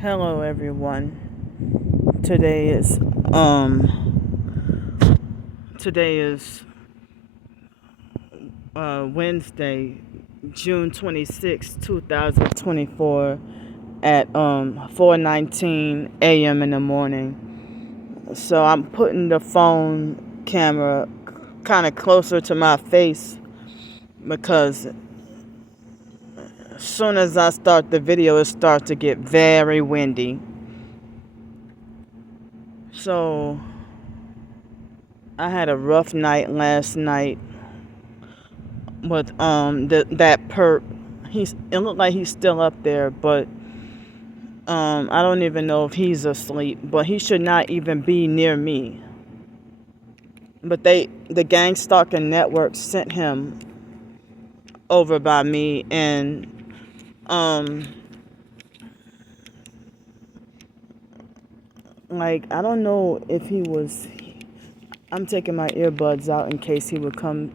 Hello everyone. Today is today is Wednesday, June 26, 2024 at 4:19 a.m. in the morning. So I'm putting the phone camera kind of closer to my face because as soon as I start the video it starts to get very windy. So I had a rough night last night with that perp. It looked like he's still up there, but I don't even know if he's asleep. But he should not even be near me. But the gang stalking network sent him over by me, and like I don't know if he was. I'm taking my earbuds out in case he would come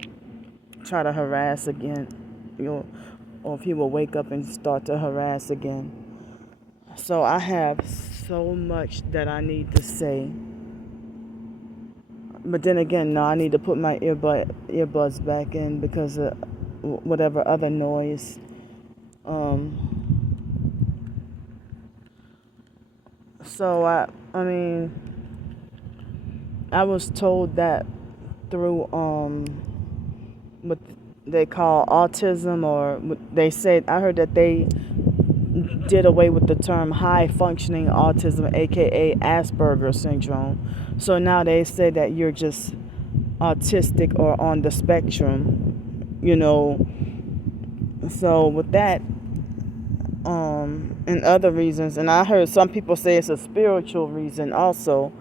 try to harass again, or if he will wake up and start to harass again. So I have so much that I need to say. But then again, no, I need to put my earbuds back in because of whatever other noise. So I mean, I was told that through what they call autism, or they said, I heard that they did away with the term high functioning autism, aka Asperger's syndrome. So now they say that you're just autistic or on the spectrum, So with that, and other reasons, and I heard some people say it's a spiritual reason also,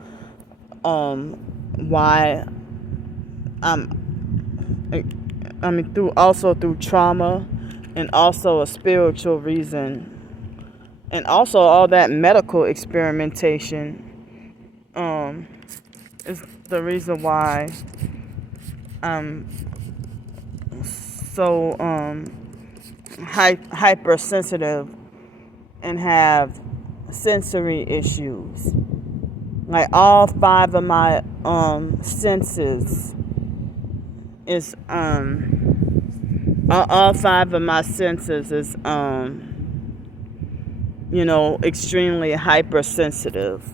why through trauma, and also a spiritual reason, and also all that medical experimentation is the reason why I'm so hypersensitive and have sensory issues. Like all five of my senses is all five of my senses is extremely hypersensitive.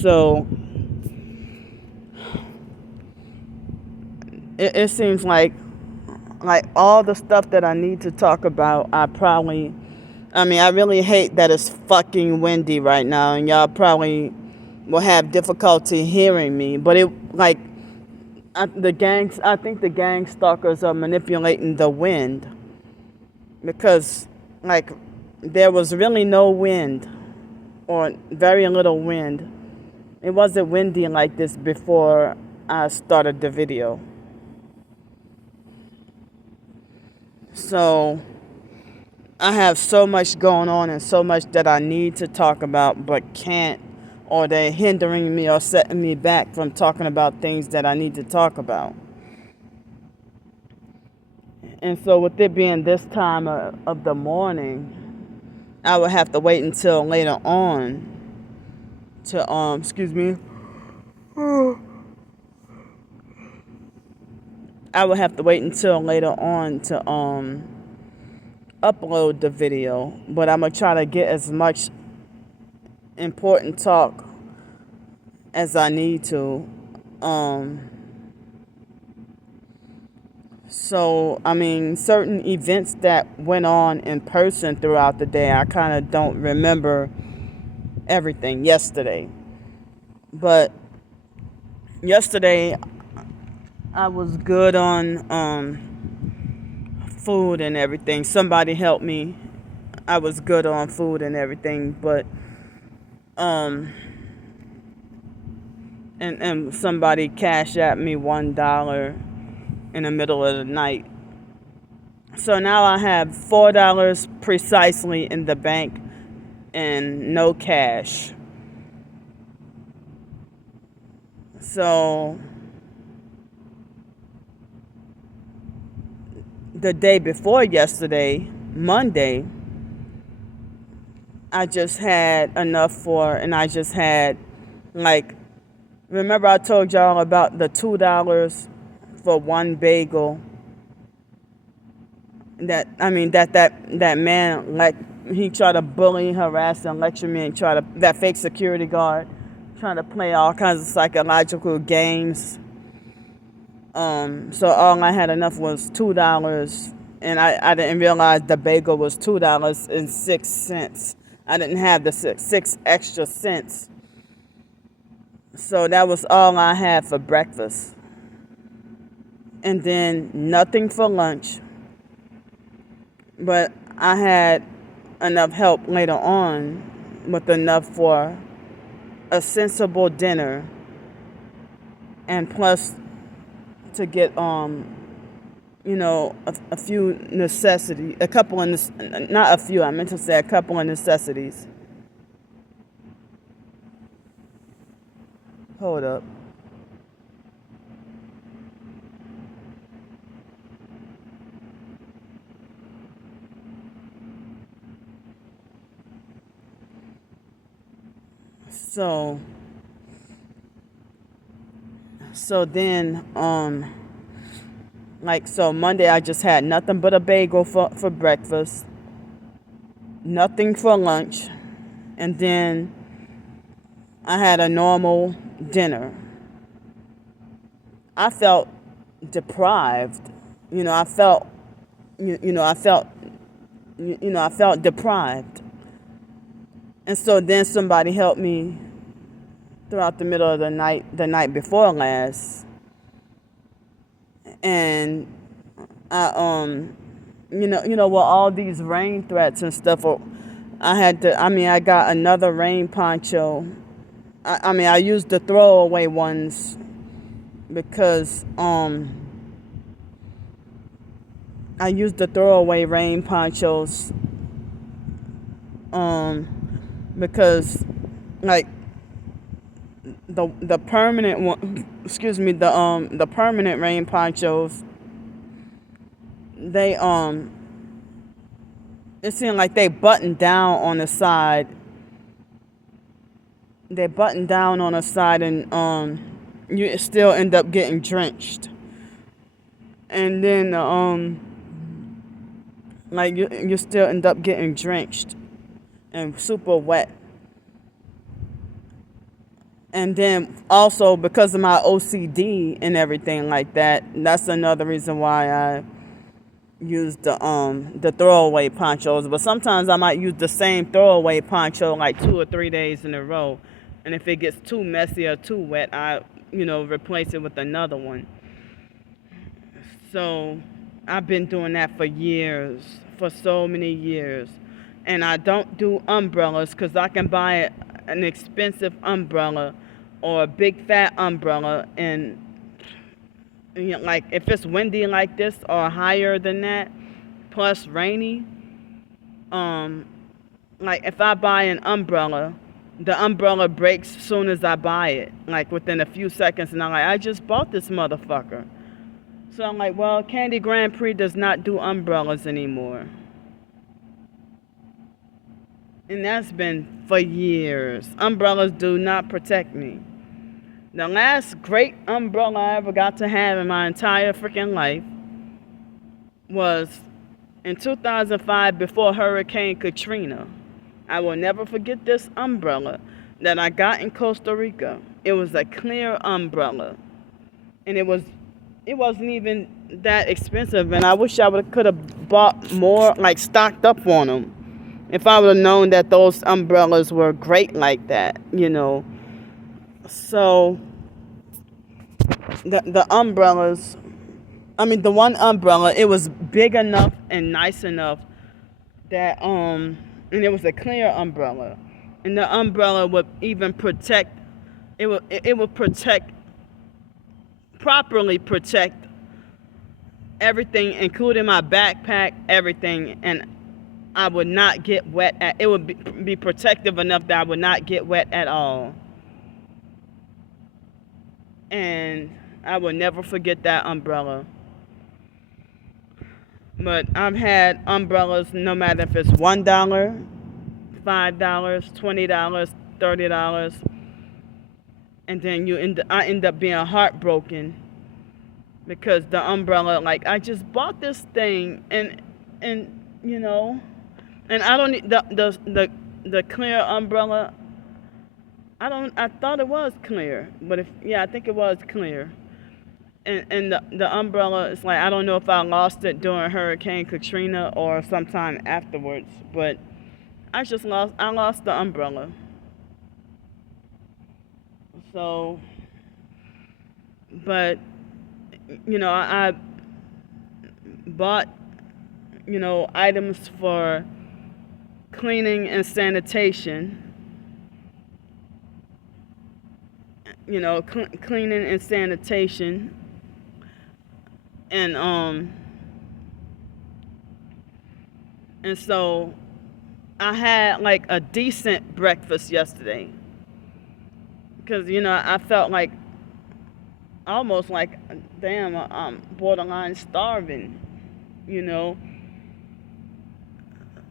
So it seems like all the stuff that I need to talk about, I really hate that it's fucking windy right now, and y'all probably will have difficulty hearing me. But I think the gang stalkers are manipulating the wind, because there was really no wind, or very little wind. It wasn't windy like this before I started the video. So I have so much going on and so much that I need to talk about but can't, or they're hindering me or setting me back from talking about things that I need to talk about. And so with it being this time of the morning, I would have to wait until later on to excuse me. I would have to wait until later on to upload the video, but I'm gonna try to get as much important talk as I need to. So certain events that went on in person throughout the day, I kind of don't remember everything yesterday. But yesterday I was good on food and everything. Somebody helped me. I was good on food and everything, but and somebody CashApped me $1 in the middle of the night. So now I have $4 precisely in the bank and no cash. So the day before yesterday, Monday, I just had enough and I just had, like, remember I told y'all about the $2 for one bagel? That man, like, he tried to bully, harass, and lecture me, and that fake security guard, trying to play all kinds of psychological games. So all I had enough was $2, and I didn't realize the bagel was $2.06. I didn't have the six extra cents. So that was all I had for breakfast. And then nothing for lunch. But I had enough help later on with enough for a sensible dinner. And plus to get, a few necessities, a couple of, not a few, I meant to say a couple of necessities. Hold up. So then, so Monday I just had nothing but a bagel for breakfast, nothing for lunch, and then I had a normal dinner. I felt deprived. I felt deprived. And so then somebody helped me throughout the middle of the night before last. And with all these rain threats and stuff, I got another rain poncho. I used the throwaway ones because I used the throwaway rain ponchos because, like, the permanent one, the permanent rain ponchos, they it seemed like they button down on the side. They button down on the side, and you still end up getting drenched. And then you still end up getting drenched and super wet. And then also because of my OCD and everything like that, that's another reason why I use the throwaway ponchos. But sometimes I might use the same throwaway poncho like 2 or 3 days in a row. And if it gets too messy or too wet, I replace it with another one. So I've been doing that for years, for so many years. And I don't do umbrellas because I can buy an expensive umbrella or a big fat umbrella, and like if it's windy like this or higher than that, plus rainy, like if I buy an umbrella, the umbrella breaks as soon as I buy it, like within a few seconds, and I'm like, I just bought this motherfucker. So I'm like, well, Candy Grand Prix does not do umbrellas anymore. And that's been for years. Umbrellas do not protect me. The last great umbrella I ever got to have in my entire freaking life was in 2005 before Hurricane Katrina. I will never forget this umbrella that I got in Costa Rica. It was a clear umbrella. And it wasn't even that expensive. And I wish I could have bought more, like stocked up on them, if I would have known that those umbrellas were great like that, So the umbrellas, the one umbrella, it was big enough and nice enough that and it was a clear umbrella, and the umbrella would even protect. It would properly protect everything, including my backpack, everything, and I would not get wet. It would be protective enough that I would not get wet at all. And I will never forget that umbrella. But I've had umbrellas no matter if it's $1, $5, $20, $30, and then I end up being heartbroken because the umbrella, like, I just bought this thing, and you know, and I don't need the clear umbrella. I thought it was clear, but I think it was clear. And the umbrella is like, I don't know if I lost it during Hurricane Katrina or sometime afterwards, but I lost the umbrella. So, but I bought items for cleaning and sanitation. Cleaning and sanitation, and so I had like a decent breakfast yesterday because I felt like almost like, damn, I'm borderline starving, you know.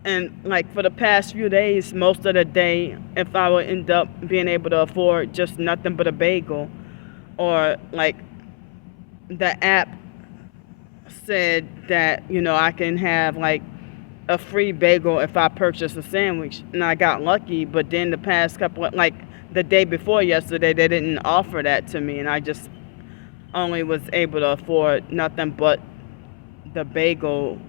And like for the past few days, most of the day, if I would end up being able to afford just nothing but a bagel, or like the app said that I can have like a free bagel if I purchase a sandwich, and I got lucky. But then the past couple of, like the day before yesterday, they didn't offer that to me, and I just only was able to afford nothing but the bagel.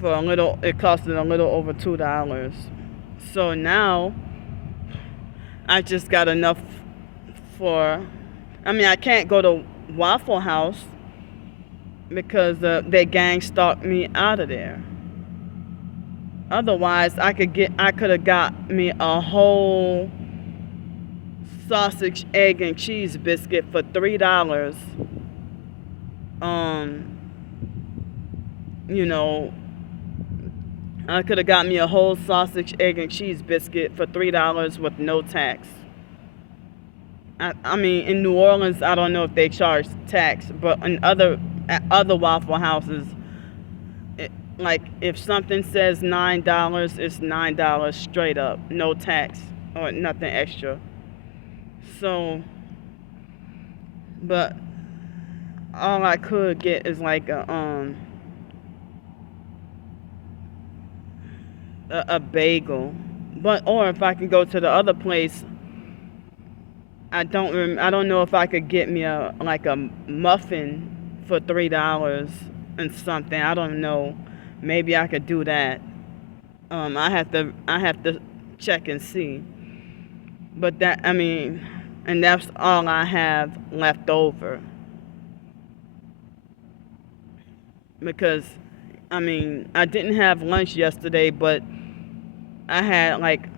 For a little, it costed a little over $2. So now I just got enough for. I mean, I can't go to Waffle House because they gang stalked me out of there. Otherwise, I could have got me a whole sausage, egg, and cheese biscuit for $3. You know, I could have got me a whole sausage, egg, and cheese biscuit for $3 with no tax. I mean, in New Orleans, I don't know if they charge tax, but at other Waffle Houses, like if something says $9, it's $9 straight up, no tax or nothing extra. So, but all I could get is like a bagel. But or if I could go to the other place, I don't know if I could get me a muffin for $3 and something. I don't know. Maybe I could do that. I have to check and see. But and that's all I have left over. Because I didn't have lunch yesterday, but I had like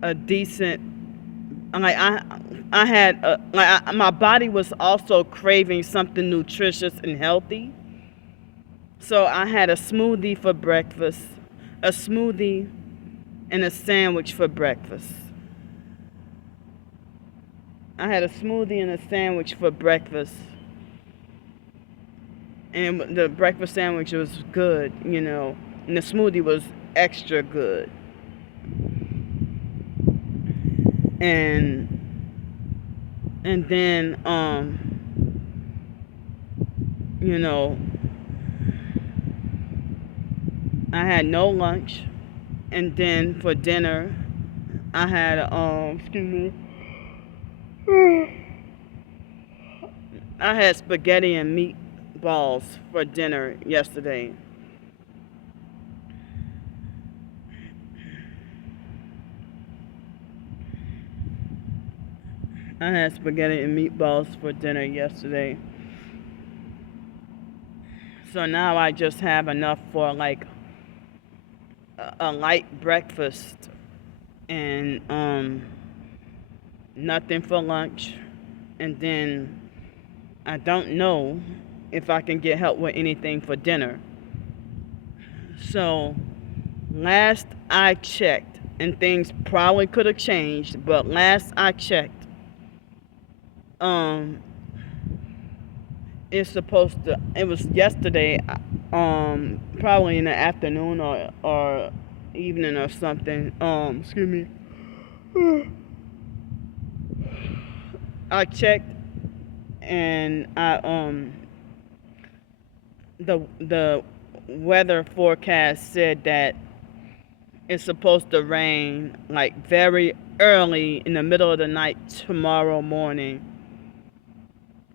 a decent, I had my body was also craving something nutritious and healthy. So I had a smoothie for breakfast, a smoothie and a sandwich for breakfast. I had a smoothie and a sandwich for breakfast. And the breakfast sandwich was good, and the smoothie was extra good. And then I had no lunch, and then for dinner I had excuse me, I had spaghetti and meatballs for dinner yesterday. I had spaghetti and meatballs for dinner yesterday. So now I just have enough for like a light breakfast and nothing for lunch. And then I don't know if I can get help with anything for dinner. So last I checked, and things probably could have changed, but last I checked, it's supposed to. It was yesterday, probably in the afternoon or evening or something. Excuse me. I checked and the weather forecast said that it's supposed to rain like very early in the middle of the night tomorrow morning,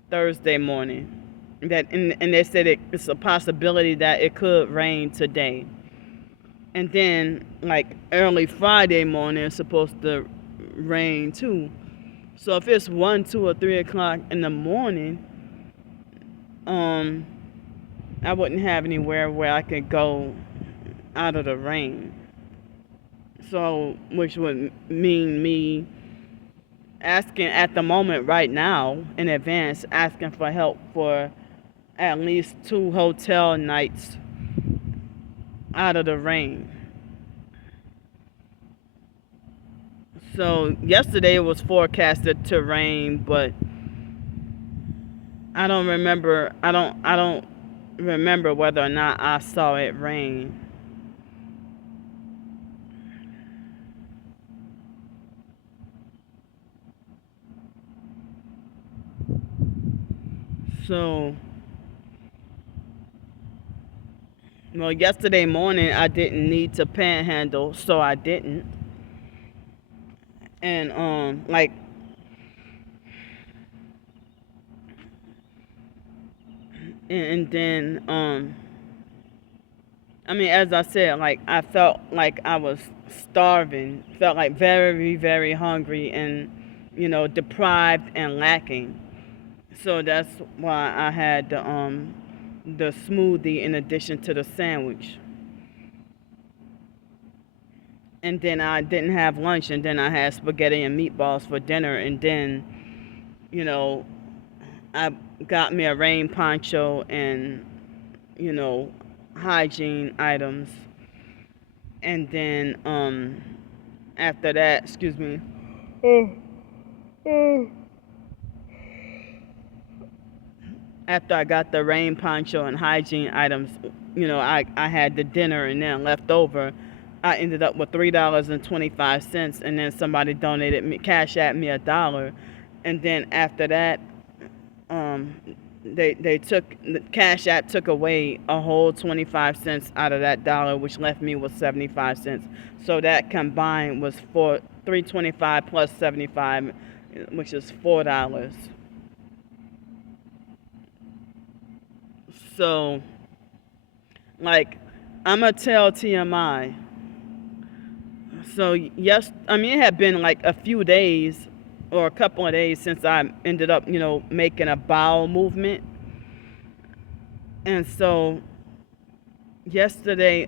Thursday morning. And they said it's a possibility that it could rain today. And then like early Friday morning it's supposed to rain too. So if it's 1, 2, or 3 o'clock in the morning, um, I wouldn't have anywhere where I could go out of the rain. So, which would mean me asking at the moment right now in advance, asking for help for at least 2 hotel nights out of the rain. So yesterday it was forecasted to rain, but I don't remember whether or not I saw it rain. So, well, yesterday morning I didn't need to panhandle, so I didn't. And and then I mean, as I said, like I felt like I was starving, felt like very, very hungry and, deprived and lacking. So that's why I had the smoothie in addition to the sandwich. And then I didn't have lunch, and then I had spaghetti and meatballs for dinner, and then, you know, I got me a rain poncho and, you know, hygiene items. And then after that, excuse me. After I got the rain poncho and hygiene items, I had the dinner and then left over. I ended up with $3.25, and then somebody donated me, cash at me $1, and then after that, um, they took the cash app took away a whole 25 cents out of that dollar, which left me with 75 cents. So that combined was for 3.25 plus 75, which is $4. So, like, I'm gonna tell TMI. So yes, I mean it had been like a few days or a couple of days since I ended up, making a bowel movement. And so yesterday,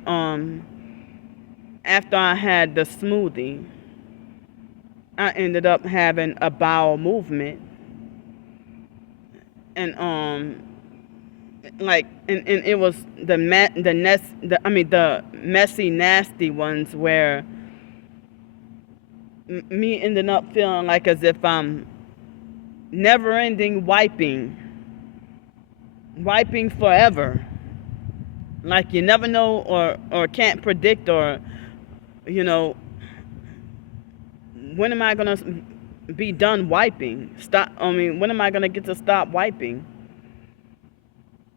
after I had the smoothie, I ended up having a bowel movement. And and it was the messy nasty ones where me ended up feeling like as if I'm never ending wiping forever, like you never know or can't predict, or when am I gonna be done wiping? When am I gonna get to stop wiping?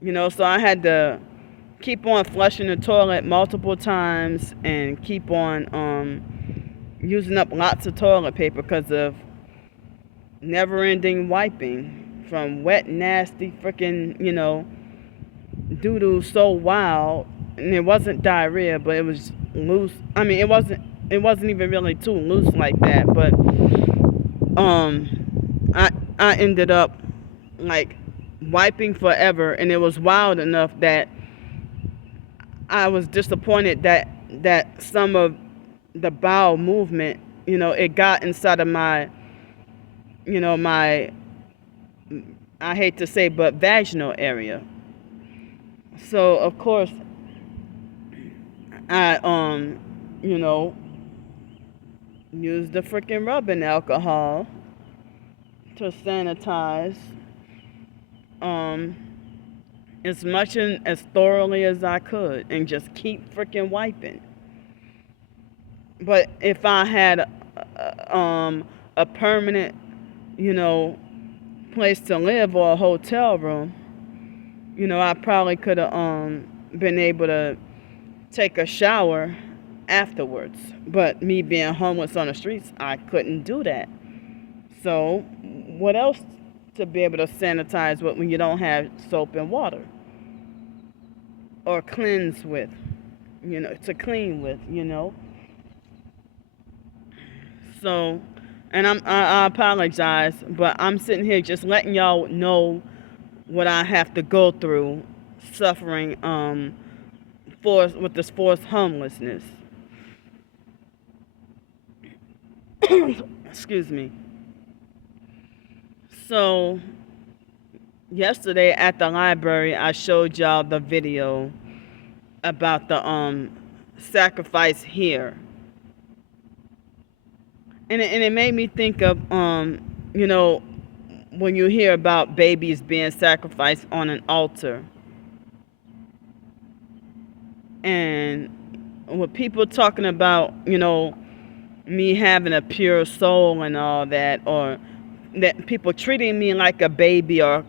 So I had to keep on flushing the toilet multiple times and keep on using up lots of toilet paper because of never-ending wiping from wet, nasty, freaking, doo-doo so wild. And it wasn't diarrhea, but it was loose. I mean, it wasn't even really too loose like that, but I ended up like wiping forever, and it was wild enough that I was disappointed that some of the bowel movement, it got inside of my, my, I hate to say, but vaginal area. So of course I used the freaking rubbing alcohol to sanitize. Um as much and as thoroughly as I could and just keep freaking wiping. But if I had a permanent, you know, place to live or a hotel room, I probably could have been able to take a shower afterwards. But me being homeless on the streets, I couldn't do that. So what else to be able to sanitize with when you don't have soap and water or cleanse with, to clean with. So, and I apologize, but I'm sitting here just letting y'all know what I have to go through, suffering with this forced homelessness. Excuse me. So, yesterday at the library, I showed y'all the video about the sacrifice here. And it made me think of, when you hear about babies being sacrificed on an altar. And with people talking about, me having a pure soul and all that, or that people treating me like a baby, or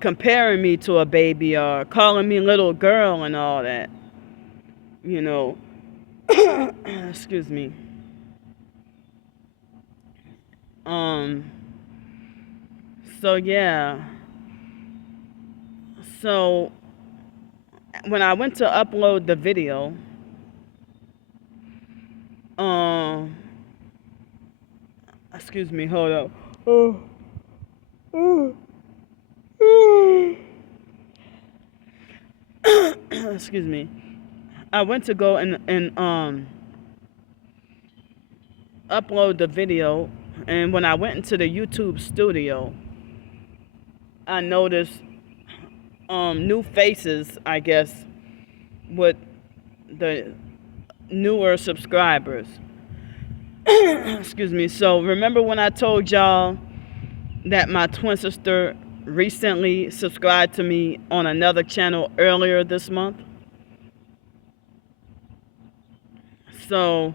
comparing me to a baby, or calling me little girl and all that, excuse me. So yeah. So when I went to upload the video, excuse me, hold up. Excuse me. I went to go and upload the video, and when I went into the YouTube studio, I noticed new faces, I guess, with the newer subscribers. Excuse me. So remember when I told y'all that my twin sister recently subscribed to me on another channel earlier this month? So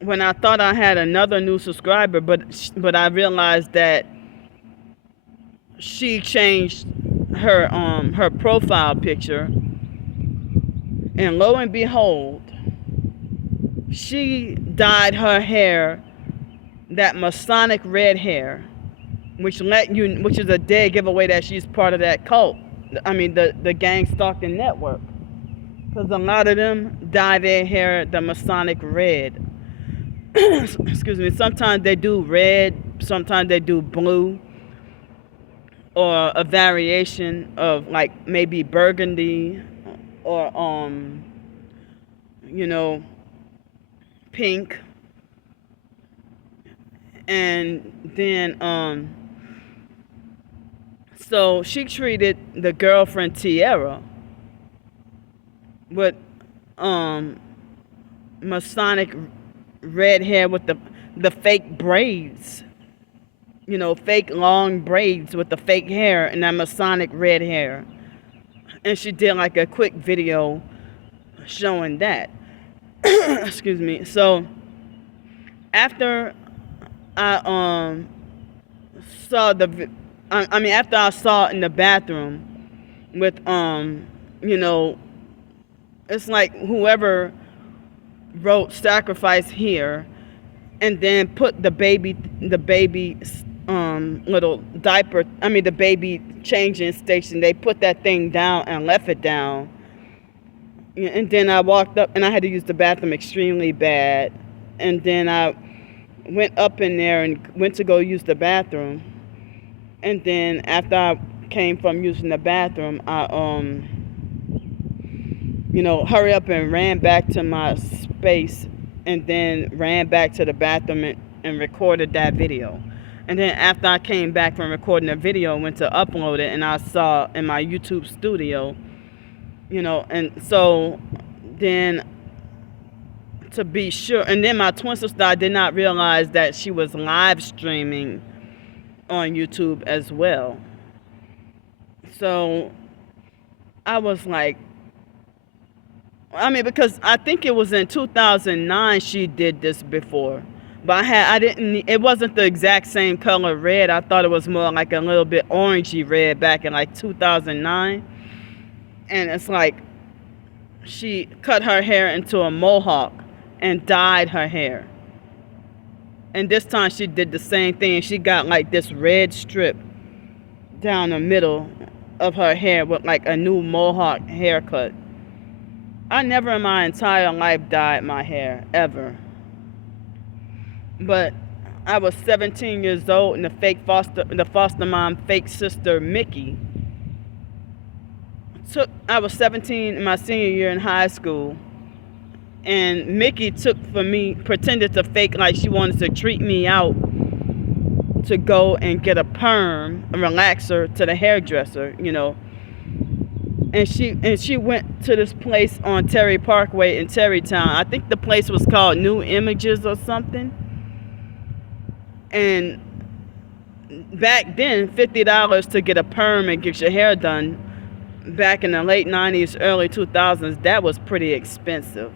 when I thought I had another new subscriber, but I realized that she changed her profile picture, and lo and behold, she dyed her hair that Masonic red hair, which is a dead giveaway that she's part of that cult. I mean, the gang stalking network, because a lot of them dye their hair the Masonic red. Excuse me. Sometimes they do red, sometimes they do blue, or a variation of like maybe burgundy, or pink. And then so she treated the girlfriend Tierra with Masonic red hair with the fake braids, fake long braids with the fake hair and that Masonic red hair. And she did like a quick video showing that. Excuse me. So after I saw after I saw it in the bathroom with it's like whoever wrote sacrifice here and then put the baby little diaper, the baby changing station, they put that thing down and left it down. And then I walked up and I had to use the bathroom extremely bad. And then I went up in there and went to go use the bathroom. And then after I came from using the bathroom, I hurry up and ran back to my space, and then ran back to the bathroom and recorded that video. And then after I came back from recording the video, went to upload it, and I saw in my YouTube studio, and so then to be sure, and then my twin sister, I did not realize that she was live streaming on YouTube as well. So I was like, I mean, because I think it was in 2009 she did this before. But I didn't, it wasn't the exact same color red. I thought it was more like a little bit orangey red back in like 2009. And it's like she cut her hair into a mohawk and dyed her hair. And this time she did the same thing. She got like this red strip down the middle of her hair with like a new mohawk haircut. I never in my entire life dyed my hair, ever. But I was 17 years old, and the foster mom fake sister Mickey I was 17 in my senior year in high school, and Mickey pretended to fake like she wanted to treat me out to go and get a perm, a relaxer to the hairdresser, And she went to this place on Terry Parkway in Terrytown. I think the place was called New Images or something. And back then, $50 to get a perm and get your hair done, back in the late 90s, early 2000s, that was pretty expensive.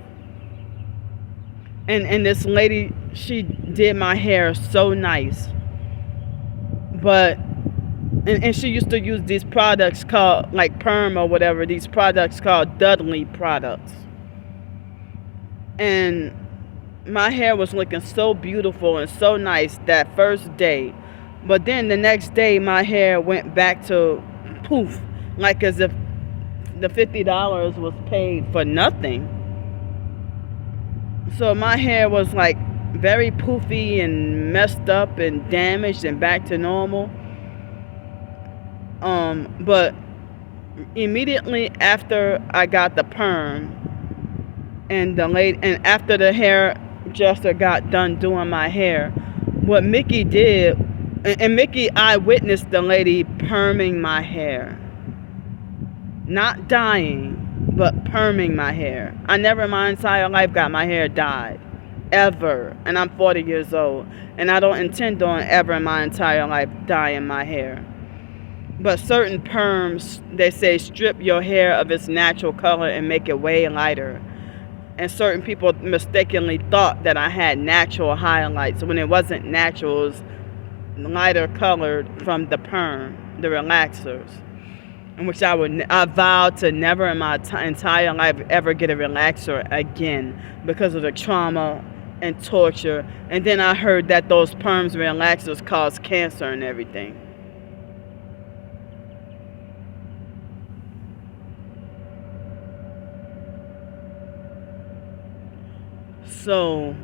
And this lady, she did my hair so nice. But and she used to use these products called, like perm or whatever, these products called Dudley products. And my hair was looking so beautiful and so nice that first day. But then the next day, my hair went back to poof, like as if the $50 was paid for nothing. So my hair was like very poofy and messed up and damaged and back to normal. But immediately after I got the perm and after the hairdresser got done doing my hair, what Mickey did, and Mickey, I witnessed the lady perming my hair. Not dyeing, but perming my hair. I never in my entire life got my hair dyed. Ever. And I'm 40 years old. And I don't intend on ever in my entire life dyeing my hair. But certain perms, they say, strip your hair of its natural color and make it way lighter. And certain people mistakenly thought that I had natural highlights when it wasn't natural. It was lighter colored from the perm, the relaxers. In which I vowed to never in my entire life ever get a relaxer again because of the trauma and torture. And then I heard that those perms and relaxers cause cancer and everything. So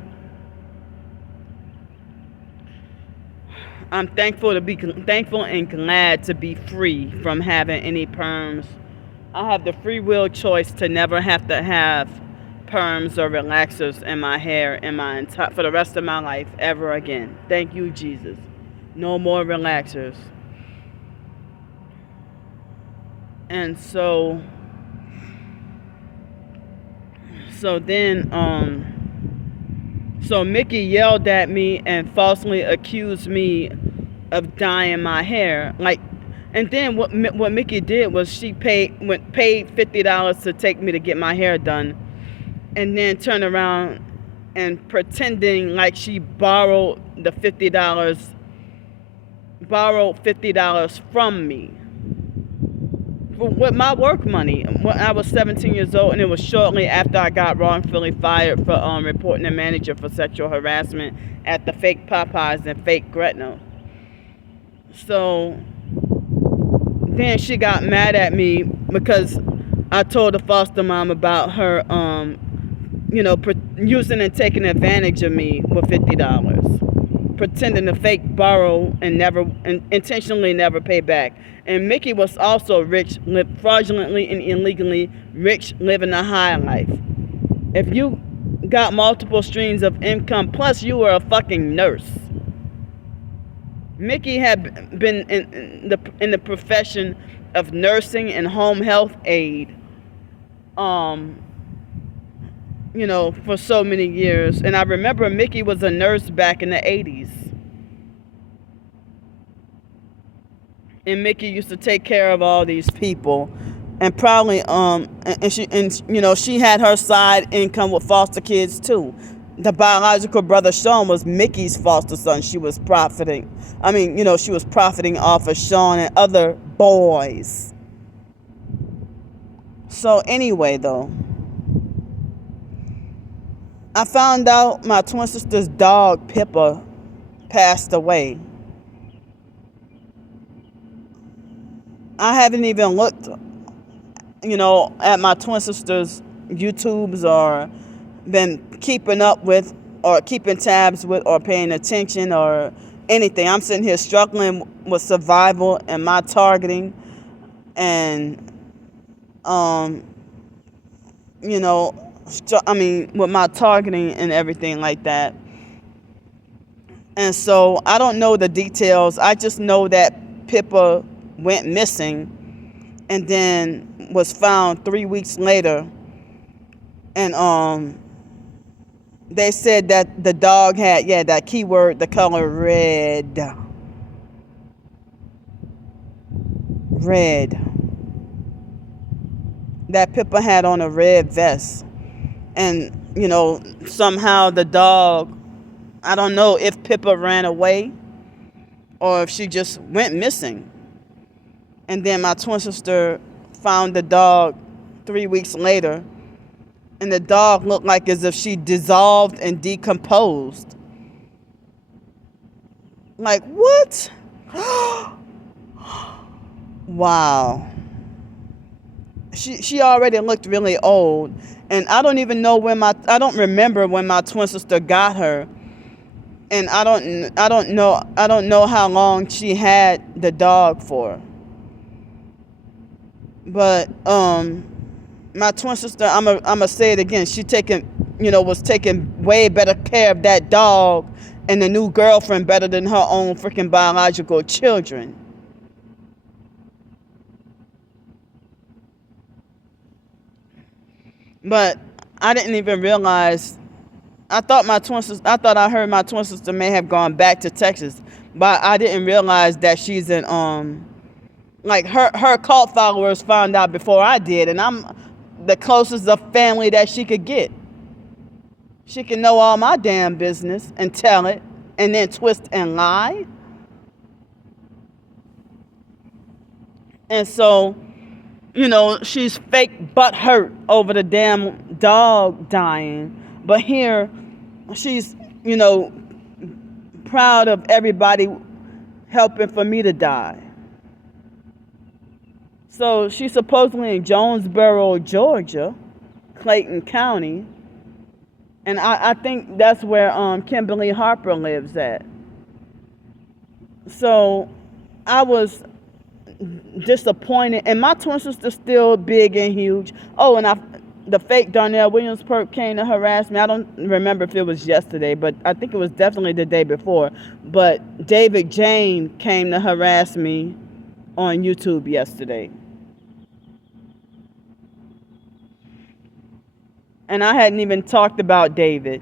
I'm thankful and glad to be free from having any perms. I have the free will choice to never have to have perms or relaxers in my hair for the rest of my life ever again. Thank you, Jesus. No more relaxers. And so then so Mickey yelled at me and falsely accused me of dyeing my hair. And then what Mickey did was she paid $50 to take me to get my hair done, and then turned around and pretending like she borrowed $50 from me with my work money when I was 17 years old, and it was shortly after I got wrongfully fired for reporting a manager for sexual harassment at the fake Popeyes and fake Gretna. So then she got mad at me because I told the foster mom about her, using and taking advantage of me with $50, pretending to fake borrow and intentionally never pay back. And Mickey was also rich, fraudulently and illegally rich, living a high life. If you got multiple streams of income, plus you were a fucking nurse. Mickey had been in the profession of nursing and home health aid, for so many years. And I remember Mickey was a nurse back in the 80s. and Mickey used to take care of all these people, and probably she had her side income with foster kids too. The biological brother Sean was Mickey's foster son. She was profiting. She was profiting off of Sean and other boys. So anyway, though, I found out my twin sister's dog Pippa passed away. I haven't even looked, at my twin sister's YouTubes or been keeping up with or keeping tabs with or paying attention or anything. I'm sitting here struggling with survival and my targeting and, with my targeting and everything like that. And so I don't know the details. I just know that Pippa went missing and then was found 3 weeks later. And they said that the dog had, that keyword, the color red. That Pippa had on a red vest. And, somehow the dog, I don't know if Pippa ran away or if she just went missing. And then my twin sister found the dog 3 weeks later. And the dog looked like as if she dissolved and decomposed. Like, what? Wow. She already looked really old. And I don't even know I don't remember when my twin sister got her. And I don't know how long she had the dog for. But my twin sister, I'ma say it again. She was taking way better care of that dog and the new girlfriend better than her own freaking biological children. But I didn't even realize. I thought I heard my twin sister may have gone back to Texas, but I didn't realize that she's in her cult followers found out before I did, and I'm the closest of family that she could get. She can know all my damn business and tell it and then twist and lie. And so, she's fake butt hurt over the damn dog dying. But here, she's, proud of everybody helping for me to die. So she's supposedly in Jonesboro, Georgia, Clayton County. And I think that's where Kimberly Harper lives at. So I was disappointed. And my twin sister's still big and huge. Oh, and the fake Darnell Williams perp came to harass me. I don't remember if it was yesterday, but I think it was definitely the day before. But David Jane came to harass me on YouTube yesterday. And I hadn't even talked about David.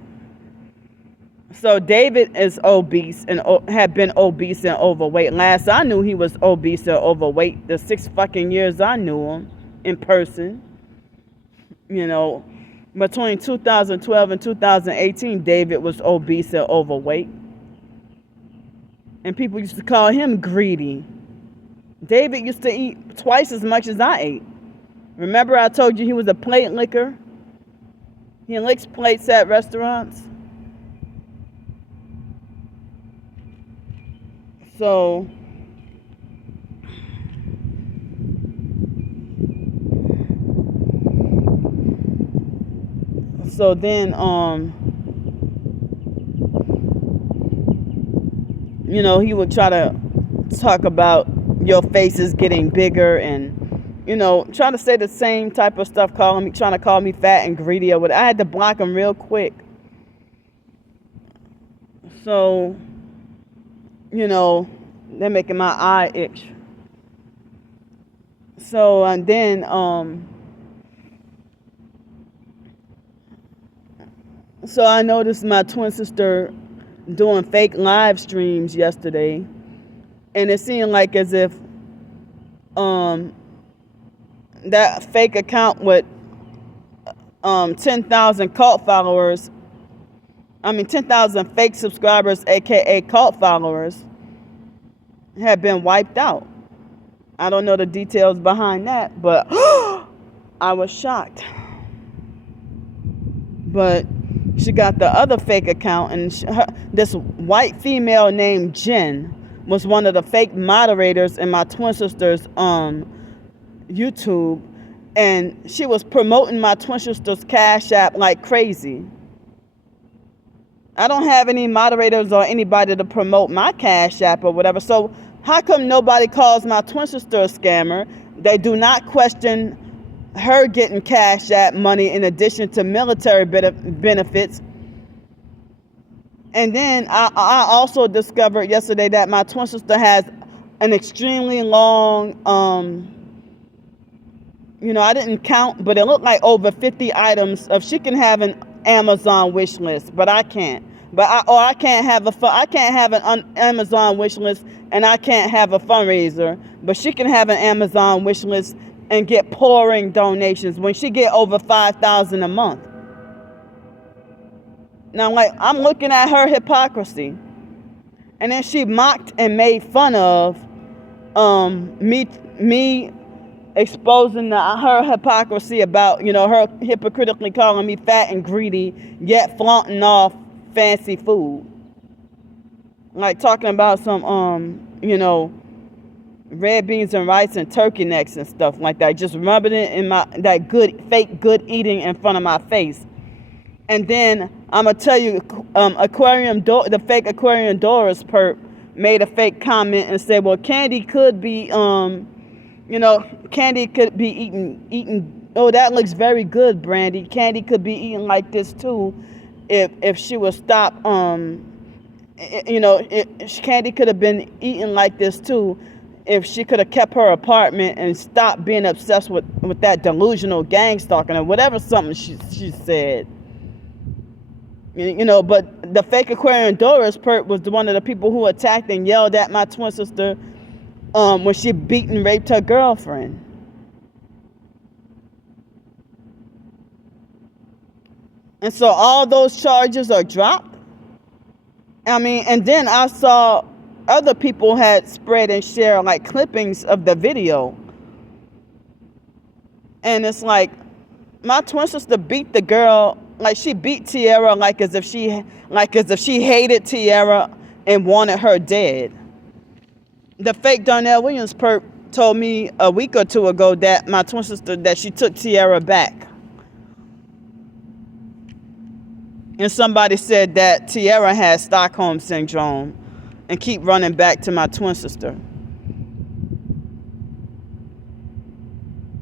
So David is obese and had been obese and overweight. Last I knew he was obese and overweight. The 6 fucking years I knew him in person. Between 2012 and 2018, David was obese and overweight. And people used to call him greedy. David used to eat twice as much as I ate. Remember I told you he was a plate licker? He licks plates at restaurants. So then he would try to talk about your face is getting bigger and trying to say the same type of stuff, trying to call me fat and greedy or whatever. I had to block him real quick. So, they're making my eye itch. So, and then, so I noticed my twin sister doing fake live streams yesterday. And it seemed like as if um that fake account with 10,000 cult followers. 10,000 fake subscribers, aka cult followers, had been wiped out. I don't know the details behind that, but I was shocked. But she got the other fake account, and this white female named Jen was one of the fake moderators in my twin sister's YouTube, and she was promoting my twin sister's Cash App like crazy. I don't have any moderators or anybody to promote my Cash App or whatever, so how come nobody calls my twin sister a scammer? They do not question her getting Cash App money in addition to military benefits. And then I also discovered yesterday that my twin sister has an extremely long, I didn't count, but it looked like over 50 items of, she can have an Amazon wish list, but I can't. I can't have an Amazon wish list, and I can't have a fundraiser, but she can have an Amazon wish list and get pouring donations when she get over 5,000 a month. Now, I'm looking at her hypocrisy, and then she mocked and made fun of me exposing her hypocrisy about, her hypocritically calling me fat and greedy, yet flaunting off fancy food. Like talking about some, red beans and rice and turkey necks and stuff like that. Just rubbing it in that fake good eating in front of my face. And then I'm going to tell you, the fake Aquarium Doris perp made a fake comment and said, well, Candy could be, Candy could be eating, oh, that looks very good, Brandy. Candy could be eating like this too if she would stop, Candy could have been eating like this too if she could have kept her apartment and stopped being obsessed with that delusional gang stalking or whatever something she said. But the fake Aquarian Doris perp was one of the people who attacked and yelled at my twin sister when she beat and raped her girlfriend. And so all those charges are dropped. And then I saw other people had spread and shared like clippings of the video. And it's like my twin sister beat the girl, like she beat Tiara like as if she hated Tiara and wanted her dead. The fake Darnell Williams perp told me a week or two ago that my twin sister, that she took Tiara back. And somebody said that Tiara has Stockholm Syndrome and keep running back to my twin sister.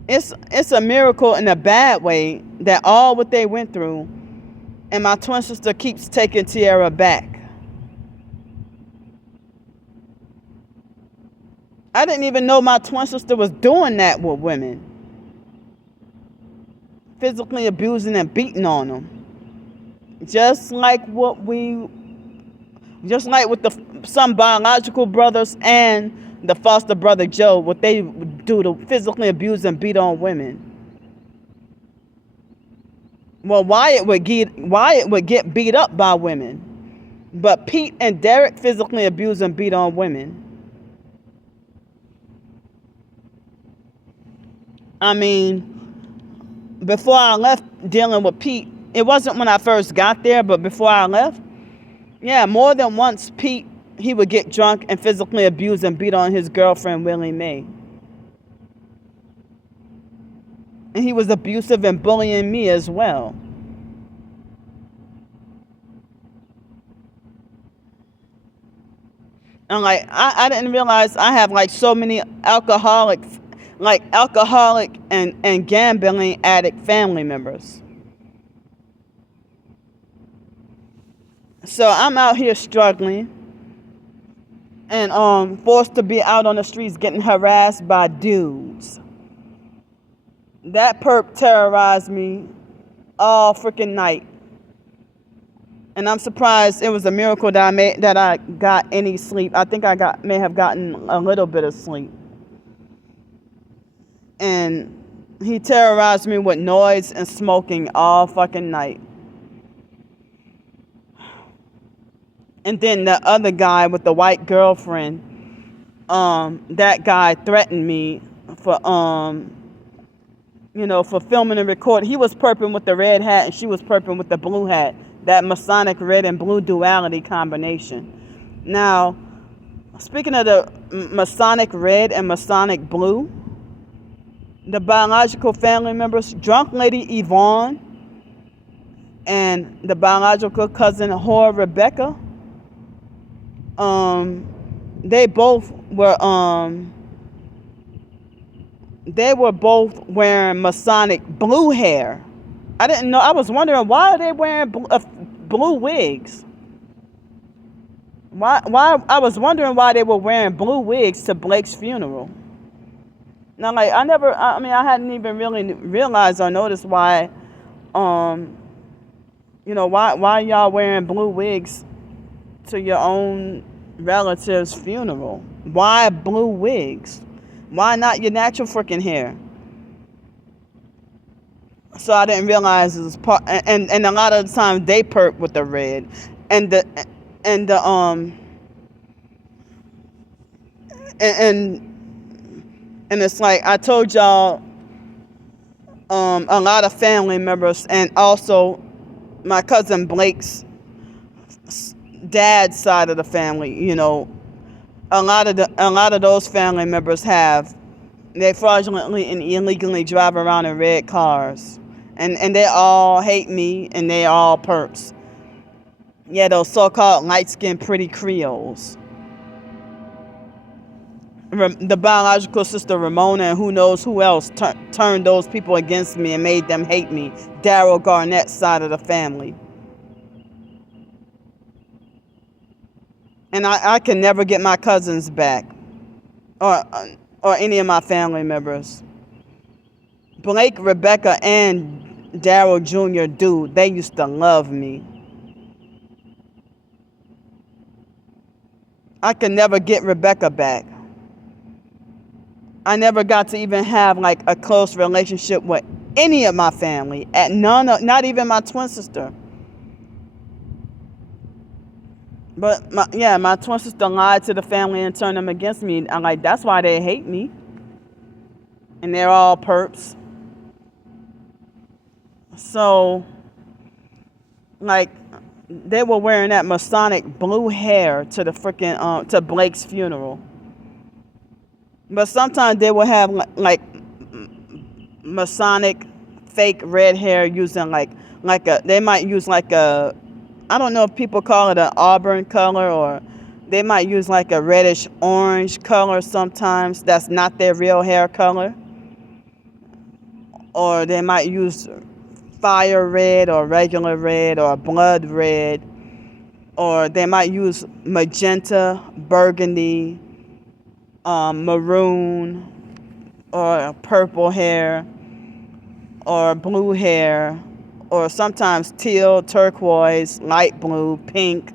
It's a miracle in a bad way that all what they went through, and my twin sister keeps taking Tiara back. I didn't even know my twin sister was doing that with women. Physically abusing and beating on them. Just like with some biological brothers and the foster brother Joe, what they do to physically abuse and beat on women. Well, Wyatt would get beat up by women, but Pete and Derek physically abuse and beat on women. Before I left dealing with Pete, it wasn't when I first got there, but before I left, yeah, more than once Pete, he would get drunk and physically abuse and beat on his girlfriend, Willie Mae. And he was abusive and bullying me as well. And I didn't realize I have so many alcoholic and gambling addict family members. So I'm out here struggling and forced to be out on the streets getting harassed by dudes. That perp terrorized me all freaking night. And I'm surprised it was a miracle that I got any sleep. I think I may have gotten a little bit of sleep. And he terrorized me with noise and smoking all fucking night. And then the other guy with the white girlfriend, that guy threatened me for for filming and recording. He was perping with the red hat and she was perping with the blue hat. That Masonic red and blue duality combination. Now, speaking of the Masonic red and Masonic blue, the biological family members, drunk lady Yvonne and the biological cousin whore Rebecca, they both were both wearing Masonic blue hair. I didn't know. I was wondering, why are they wearing blue wigs? Why? I was wondering why they were wearing blue wigs to Blake's funeral. Now, like, I hadn't even really realized or noticed why, why y'all wearing blue wigs to your own relative's funeral? Why blue wigs? Why not your natural freaking hair? So I didn't realize it was part, and a lot of the time they perp with the red, and it's like I told y'all, a lot of family members and also my cousin Blake's dad's side of the family, a lot of those family members they fraudulently and illegally drive around in red cars. And they all hate me, and they all perps. Yeah, those so-called light-skinned pretty Creoles. The biological sister Ramona and who knows who else turned those people against me and made them hate me. Daryl Garnett's side of the family. And I can never get my cousins back. Or any of my family members. Blake, Rebecca, and Daryl Jr. they used to love me. I could never get Rebecca back. I never got to even have like a close relationship with any of my family. Not even my twin sister. But my twin sister lied to the family and turned them against me. I'm like, that's why they hate me. And they're all perps. So, like, they were wearing that Masonic blue hair to the freaking to Blake's funeral. But sometimes they will have like Masonic fake red hair using they might use like a, I don't know if people call it an auburn color, or they might use like a reddish orange color sometimes. That's not their real hair color. Or they might use fire red or regular red or blood red. Or they might use magenta, burgundy, maroon, or purple hair, or blue hair, or sometimes teal, turquoise, light blue, pink,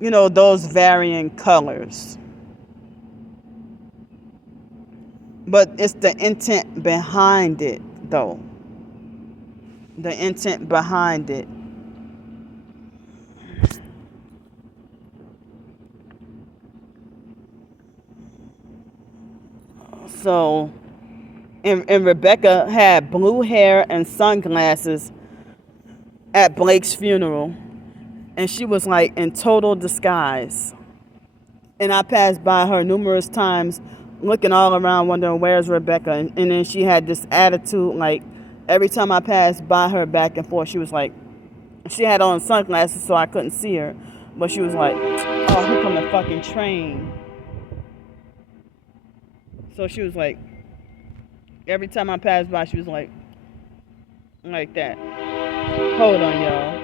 those varying colors. But it's the intent behind it, though. The intent behind it. So, and Rebecca had blue hair and sunglasses at Blake's funeral. And she was like in total disguise. And I passed by her numerous times looking all around wondering, where's Rebecca? And then she had this attitude, like every time I passed by her back and forth, she was like, she had on sunglasses so I couldn't see her. But she was like, oh, here come the fucking train. So she was like, every time I passed by, she was like that. Hold on, y'all.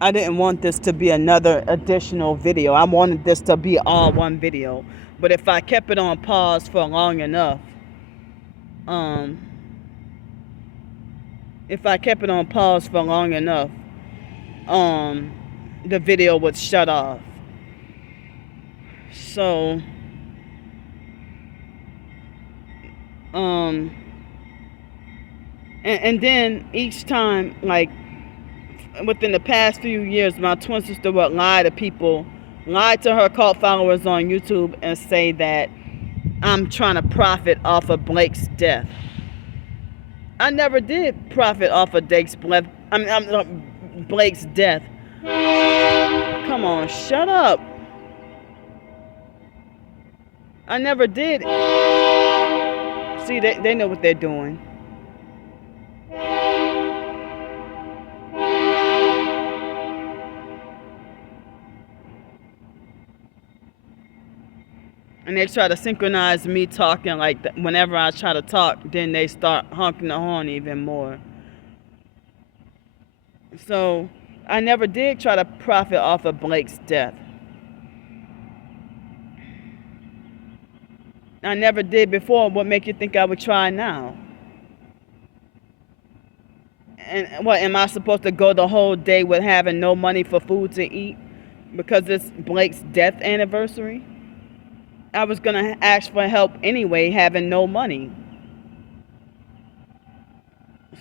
I didn't want this to be another additional video. I wanted this to be all one video. But if I kept it on pause for long enough, the video was shut off. So and then each time, like within the past few years, my twin sister would lie to her cult followers on YouTube and say that I'm trying to profit off of Blake's death. I never did profit off of Blake's death. Come on, shut up. I never did. See, they know what they're doing. And they try to synchronize me talking like that. Whenever I try to talk, then they start honking the horn even more. So I never did try to profit off of Blake's death. I never did before. What make you think I would try now? And what, am I supposed to go the whole day with having no money for food to eat because it's Blake's death anniversary? I was going to ask for help anyway, having no money.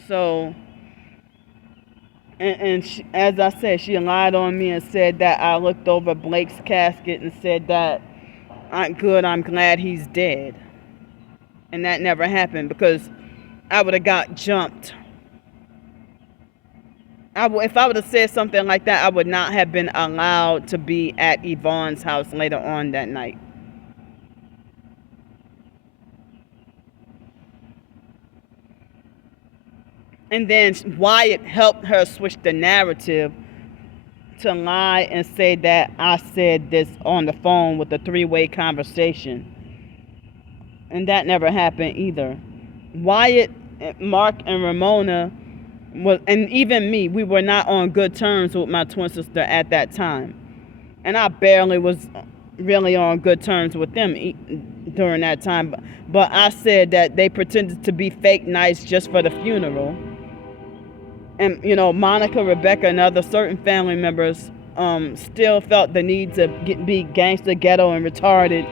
So, and she, as I said, she lied on me and said that I looked over Blake's casket and said that I'm glad he's dead. And that never happened because I would have got jumped. If I would have said something like that, I would not have been allowed to be at Yvonne's house later on that night. And then Wyatt helped her switch the narrative to lie and say that I said this on the phone with a three-way conversation. And that never happened either. Wyatt, Mark, and Ramona, and even me, we were not on good terms with my twin sister at that time. And I barely was really on good terms with them during that time. But I said that they pretended to be fake nice just for the funeral. And, Monica, Rebecca, and other certain family members still felt the need to be gangster, ghetto, and retarded.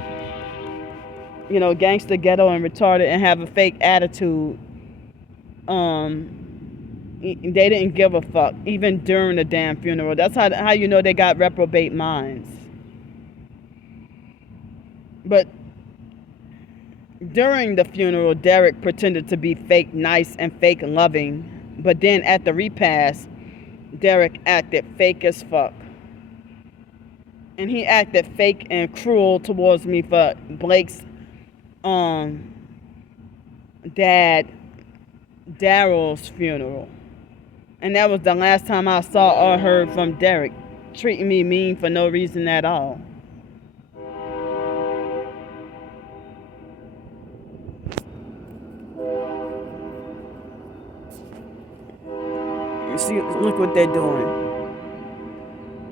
Gangster, ghetto, and retarded and have a fake attitude. They didn't give a fuck, even during the damn funeral. That's how you know they got reprobate minds. But during the funeral, Derek pretended to be fake nice and fake loving. But then at the repast, Derek acted fake as fuck. And he acted fake and cruel towards me for Blake's dad, Daryl's funeral. And that was the last time I saw or heard from Derek, treating me mean for no reason at all. You see, look what they're doing.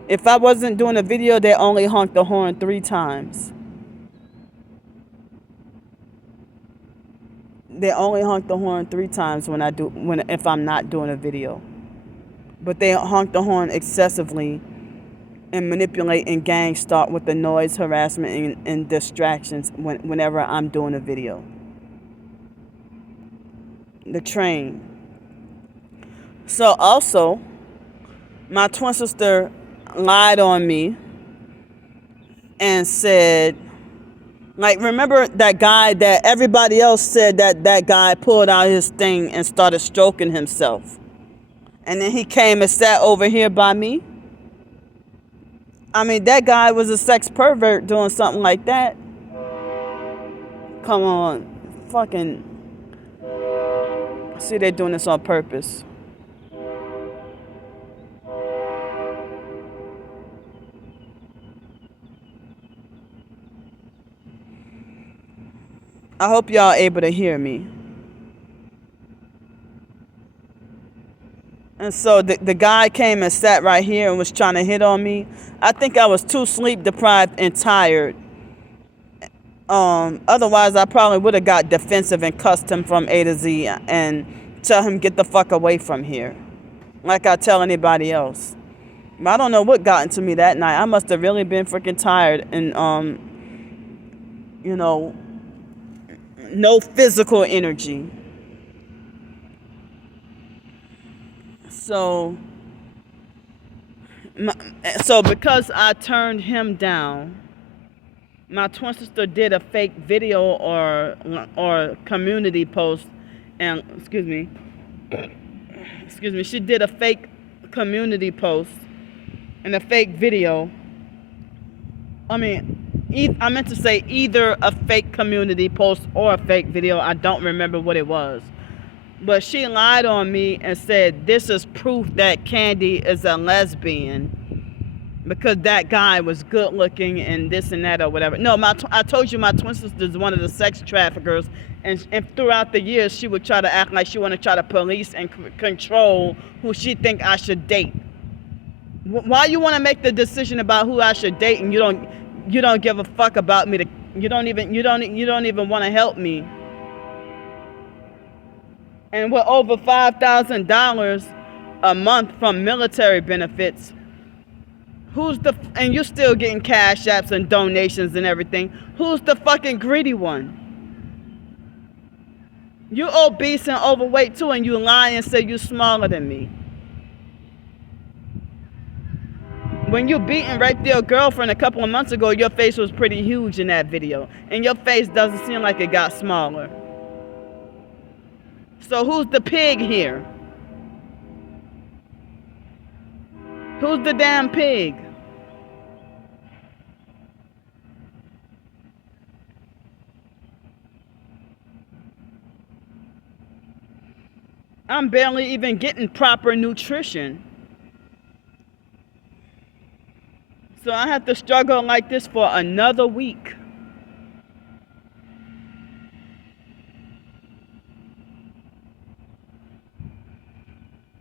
If I wasn't doing a video, they only honked the horn 3 times. They only honk the horn 3 times if I'm not doing a video. But they honk the horn excessively and manipulate and gang stalk with the noise, harassment, and distractions whenever I'm doing a video. The train. So also, my twin sister lied on me and said, remember that guy that everybody else said that guy pulled out his thing and started stroking himself. And then he came and sat over here by me. I mean, that guy was a sex pervert doing something like that. Come on. Fucking. See, they're doing this on purpose. I hope y'all able to hear me. And so the guy came and sat right here and was trying to hit on me. I think I was too sleep deprived and tired. Otherwise, I probably would have got defensive and cussed him from A to Z and tell him get the fuck away from here, like I tell anybody else. I don't know what got into me that night. I must have really been freaking tired and you know, no physical energy. So because I turned him down, my twin sister did a fake video or community post, and she did a fake community post and a fake video. I meant to say either a fake community post or a fake video. I don't remember what it was. But she lied on me and said this is proof that Candy is a lesbian because that guy was good looking and this and that or whatever. No, I told you my twin sister is one of the sex traffickers, and throughout the years she would try to act like she want to try to police and control who she think I should date. Why you want to make the decision about who I should date and you don't give a fuck about me? You don't even want to help me. And with over $5,000 a month from military benefits, and you still getting cash apps and donations and everything. Who's the fucking greedy one? You obese and overweight too, and you lie and say you smaller than me. When you beat and raped your girlfriend a couple of months ago, your face was pretty huge in that video. And your face doesn't seem like it got smaller. So who's the pig here? Who's the damn pig? I'm barely even getting proper nutrition. So I have to struggle like this for another week.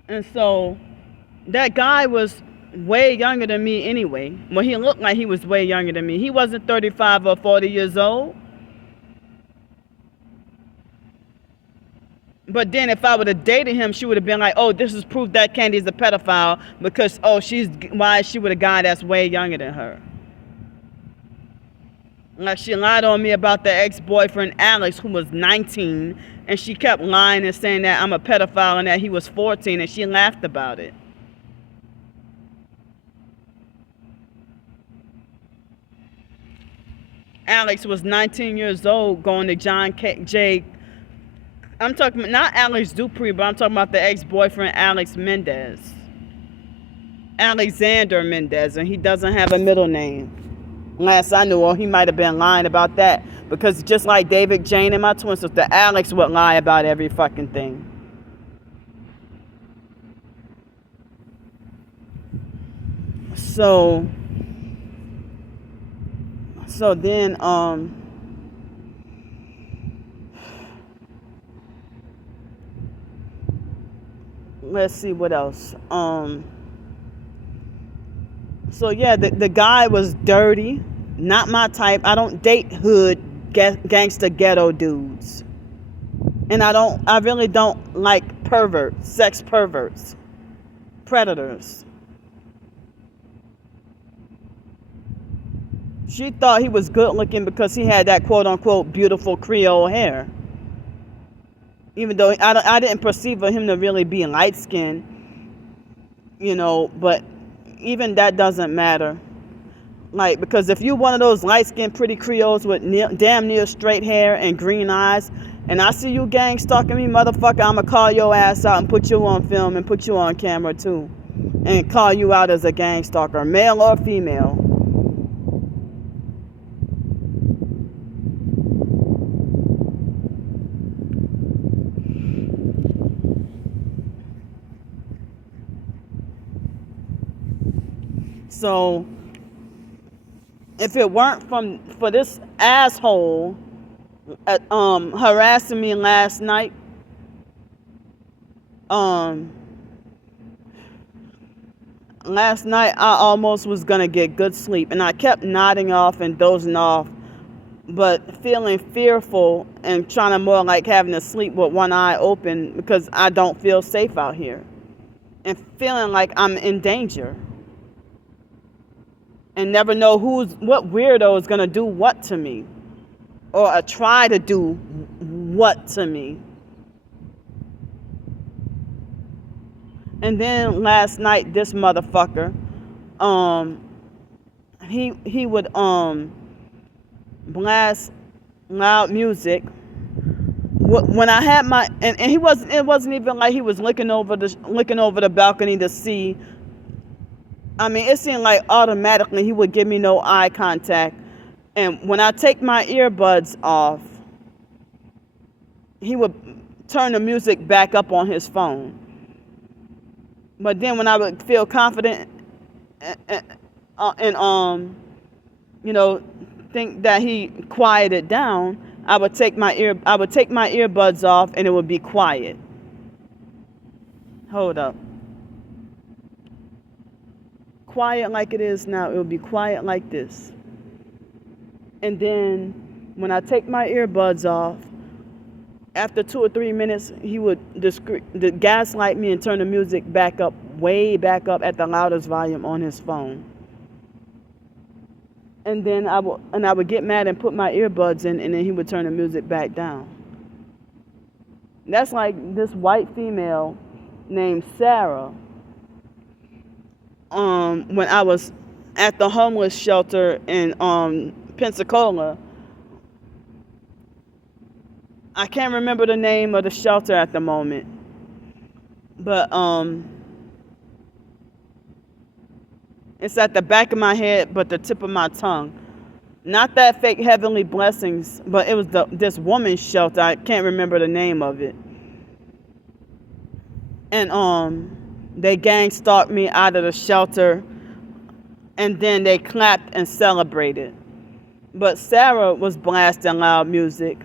And so that guy was way younger than me anyway. Well, he looked like he was way younger than me. He wasn't 35 or 40 years old. But then if I would have dated him, she would have been like, oh, this is proof that Candy's a pedophile because, why is she with a guy that's way younger than her? Like she lied on me about the ex-boyfriend, Alex, who was 19, and she kept lying and saying that I'm a pedophile and that he was 14, and she laughed about it. Alex was 19 years old going to John J. I'm talking about not Alex Dupree, but I'm talking about the ex-boyfriend, Alex Mendez. Alexander Mendez, and he doesn't have a middle name. Last I knew, he might have been lying about that. Because just like David, Jane, and my twin sister, Alex would lie about every fucking thing. So then, let's see what else. So yeah, the guy was dirty, not my type. I don't date hood gangster ghetto dudes, and I really don't like sex perverts, predators. She thought he was good looking because he had that quote unquote beautiful Creole hair. Even though I didn't perceive him to really be light skinned, but even that doesn't matter. Like, because if you one of those light skinned pretty Creoles with damn near straight hair and green eyes, and I see you gang stalking me, motherfucker, I'ma call your ass out and put you on film and put you on camera too. And call you out as a gang stalker, male or female. So if it weren't for this asshole harassing me last night, I almost was gonna get good sleep, and I kept nodding off and dozing off, but feeling fearful and trying to more like having to sleep with one eye open because I don't feel safe out here, and feeling like I'm in danger. and never know what weirdo is gonna do what to me, or try to do what to me. And then last night, this motherfucker, he would blast loud music. When I had my and he wasn't it wasn't even like he was looking over the balcony to see. I mean, it seemed like automatically he would give me no eye contact. And when I take my earbuds off, he would turn the music back up on his phone. But then when I would feel confident and think that he quieted down, I would take my earbuds off and it would be quiet. Hold up. Quiet like it is now, it would be quiet like this. And then when I take my earbuds off, after 2 or 3 minutes, he would gaslight me and turn the music back up, way back up at the loudest volume on his phone. And then I would get mad and put my earbuds in, and then he would turn the music back down. That's like this white female named Sarah. When I was at the homeless shelter in Pensacola, I can't remember the name of the shelter at the moment, but it's at the back of my head, but the tip of my tongue. Not that fake Heavenly Blessings, but it was this woman's shelter. I can't remember the name of it. And they gang stalked me out of the shelter, and then they clapped and celebrated. But Sarah was blasting loud music,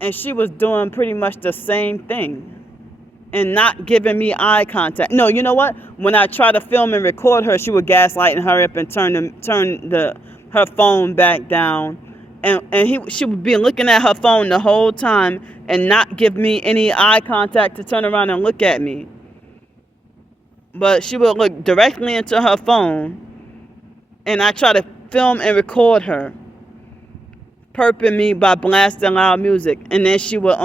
and she was doing pretty much the same thing and not giving me eye contact. No, you know what? When I try to film and record her, she would gaslight and hurry up and turn her phone back down. And she would be looking at her phone the whole time and not give me any eye contact to turn around and look at me. But she would look directly into her phone, and I try to film and record her, perping me by blasting loud music. And then she would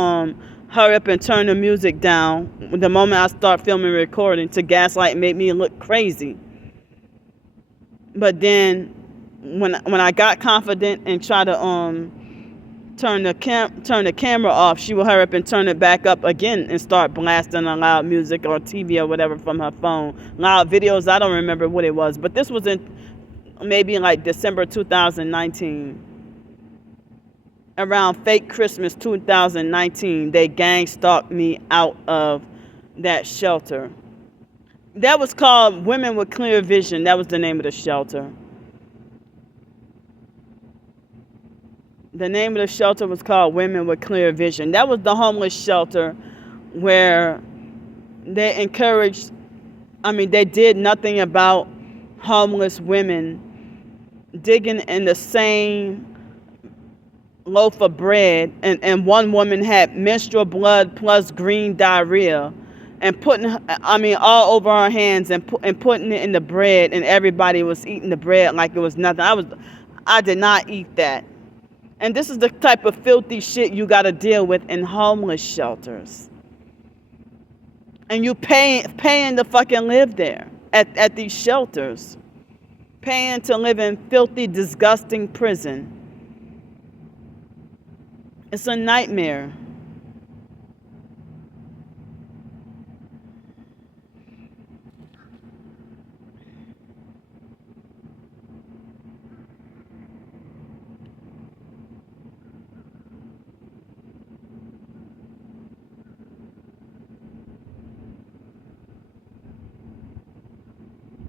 hurry up and turn the music down the moment I start filming and recording to gaslight and make me look crazy. But then when I got confident and tried to turn the camera off, she would hurry up and turn it back up again and start blasting on loud music or TV or whatever from her phone. Loud videos, I don't remember what it was, but this was maybe in like December 2019. Around fake Christmas 2019, they gang stalked me out of that shelter. That was called Women with Clear Vision. That was the name of the shelter. The name of the shelter was called Women with Clear Vision. That was the homeless shelter where they they did nothing about homeless women digging in the same loaf of bread, and one woman had menstrual blood plus green diarrhea and putting all over her hands and putting it in the bread, and everybody was eating the bread like it was nothing. I did not eat that. And this is the type of filthy shit you got to deal with in homeless shelters. And you paying to fucking live there at these shelters. Paying to live in filthy, disgusting prison. It's a nightmare.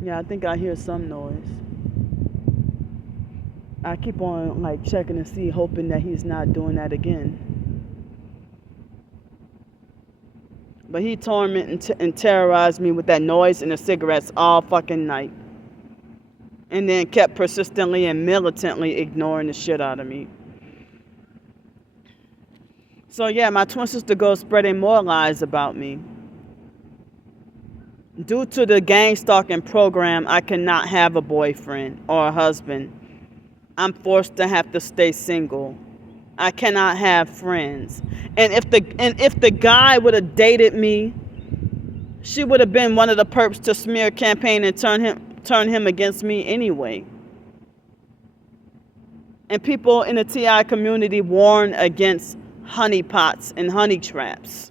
Yeah, I think I hear some noise. I keep on checking to see, hoping that he's not doing that again. But he tormented and terrorized me with that noise and the cigarettes all fucking night. And then kept persistently and militantly ignoring the shit out of me. So yeah, my twin sister goes spreading more lies about me. Due to the gang stalking program, I cannot have a boyfriend or a husband. I'm forced to have to stay single. I cannot have friends. And if the guy would have dated me, she would have been one of the perps to smear campaign and turn him against me anyway. And people in the TI community warn against honeypots and honey traps.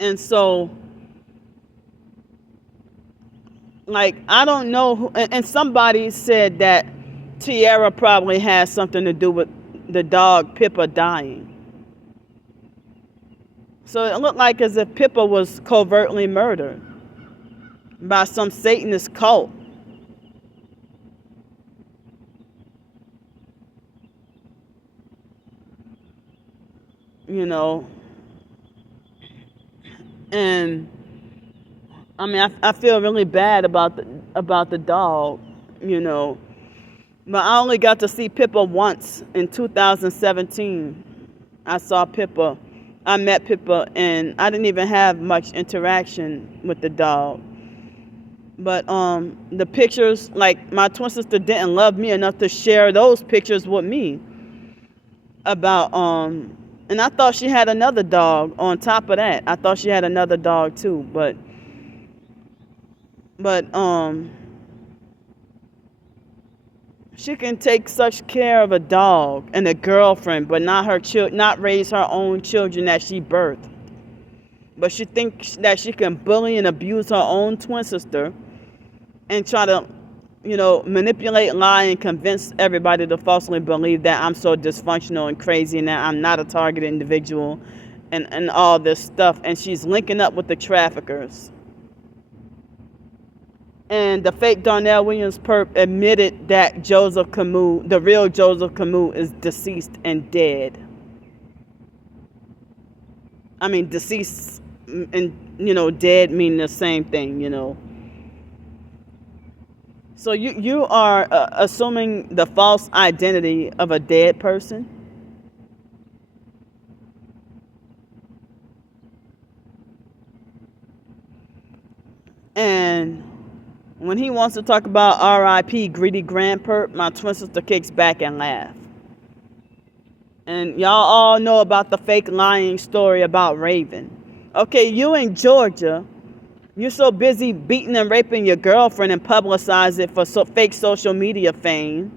And so, like, I don't know who, and somebody said that Tierra probably has something to do with the dog Pippa dying. So it looked like as if Pippa was covertly murdered by some Satanist cult. You know, and I mean, I feel really bad about the dog, you know. But I only got to see Pippa once in 2017. I saw Pippa. I met Pippa, and I didn't even have much interaction with the dog. But the pictures, like, my twin sister didn't love me enough to share those pictures with me. About and I thought she had another dog on top of that. I thought she had another dog too, but she can take such care of a dog and a girlfriend, but not raise her own children that she birthed. But she thinks that she can bully and abuse her own twin sister and try to, you know, manipulate, lie, and convince everybody to falsely believe that I'm so dysfunctional and crazy and that I'm not a targeted individual and all this stuff. And she's linking up with the traffickers. And the fake Darnell Williams perp admitted that Joseph Camus, the real Joseph Camus, is deceased and dead. I mean, deceased and, you know, dead mean the same thing, you know. So you are assuming the false identity of a dead person? And when he wants to talk about R.I.P. greedy grandperp, my twin sister kicks back and laughs. And y'all all know about the fake lying story about Raven. Okay, you in Georgia, you're so busy beating and raping your girlfriend and publicize it for fake social media fame.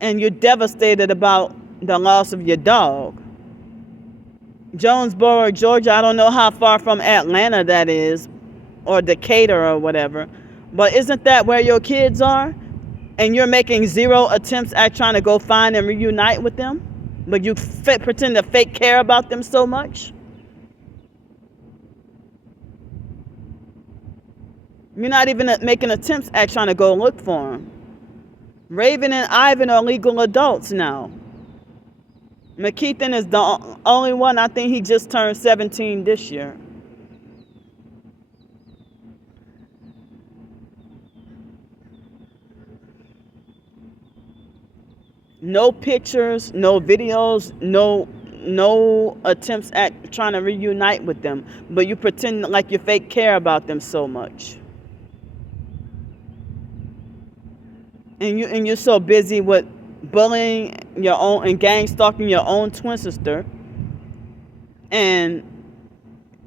And you're devastated about the loss of your dog. Jonesboro, Georgia, I don't know how far from Atlanta that is, or Decatur or whatever, but isn't that where your kids are? And you're making zero attempts at trying to go find and reunite with them, but you pretend to fake care about them so much? You're not even making attempts at trying to go look for them. Raven and Ivan are legal adults now. McKeithen is the only one. I think he just turned 17 this year. No pictures, no videos, no attempts at trying to reunite with them, but you pretend like you fake care about them so much. And you're so busy with bullying your own and gang stalking your own twin sister, and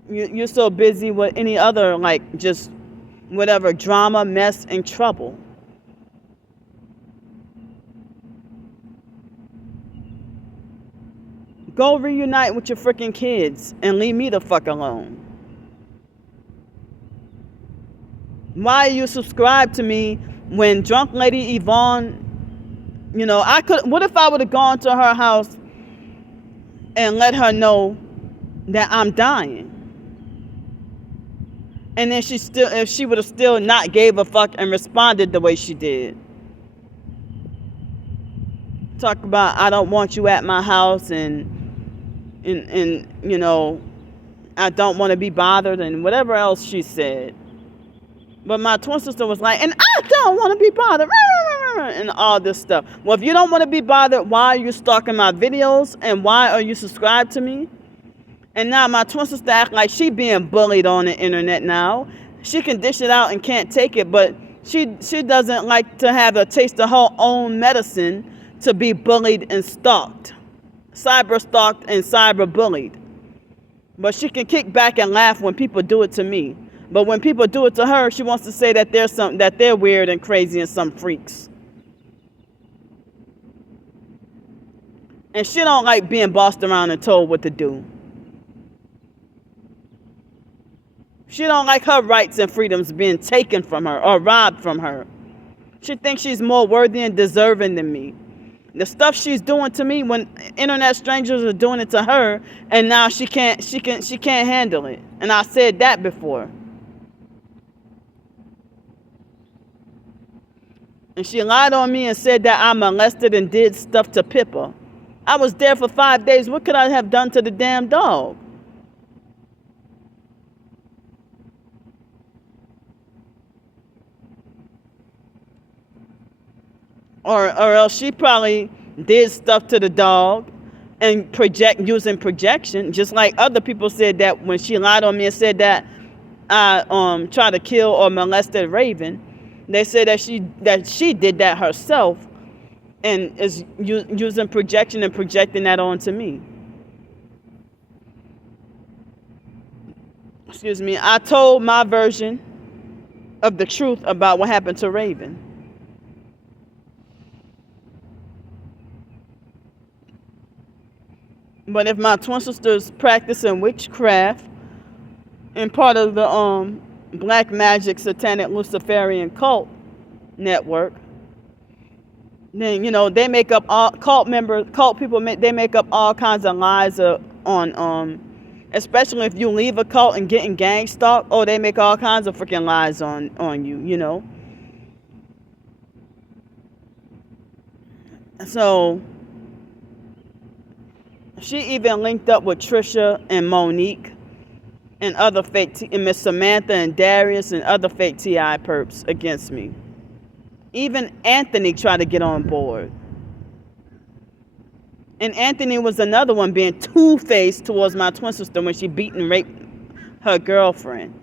you're so busy with any other, like, just whatever drama, mess, and trouble. Go reunite with your freaking kids and leave me the fuck alone. Why you subscribe to me when drunk lady Yvonne, you know, what if I would have gone to her house and let her know that I'm dying? And then if she would have still not gave a fuck and responded the way she did. Talk about, I don't want you at my house, and you know, I don't want to be bothered, and whatever else she said. But my twin sister was like, and I don't want to be bothered. and all this stuff. Well, if you don't want to be bothered, why are you stalking my videos and why are you subscribed to me? And now my twin sister act like she being bullied on the internet now. She can dish it out and can't take it, but she doesn't like to have a taste of her own medicine to be bullied and stalked. Cyber stalked and cyber bullied. But she can kick back and laugh when people do it to me. But when people do it to her, she wants to say that they're weird and crazy and some freaks. And she don't like being bossed around and told what to do. She don't like her rights and freedoms being taken from her or robbed from her. She thinks she's more worthy and deserving than me. The stuff she's doing to me when internet strangers are doing it to her, and now she can't handle it. And I said that before. And she lied on me and said that I molested and did stuff to Pippa. I was there for 5 days. What could I have done to the damn dog? Or else she probably did stuff to the dog and using projection, just like other people said that when she lied on me and said that I tried to kill or molested Raven. They said that she did that herself and is using projection and projecting that onto me. Excuse me. I told my version of the truth about what happened to Raven. But if my twin sister's practicing witchcraft and part of the black magic satanic Luciferian cult network, then they make up all cult people. They make up all kinds of lies on especially if you leave a cult and getting gang stalked. Oh, they make all kinds of freaking lies on you. So she even linked up with Trisha and Monique and other fake and Miss Samantha and Darius and other fake TI perps against me. Even Anthony tried to get on board. And Anthony was another one being two-faced towards my twin sister when she beat and raped her girlfriend.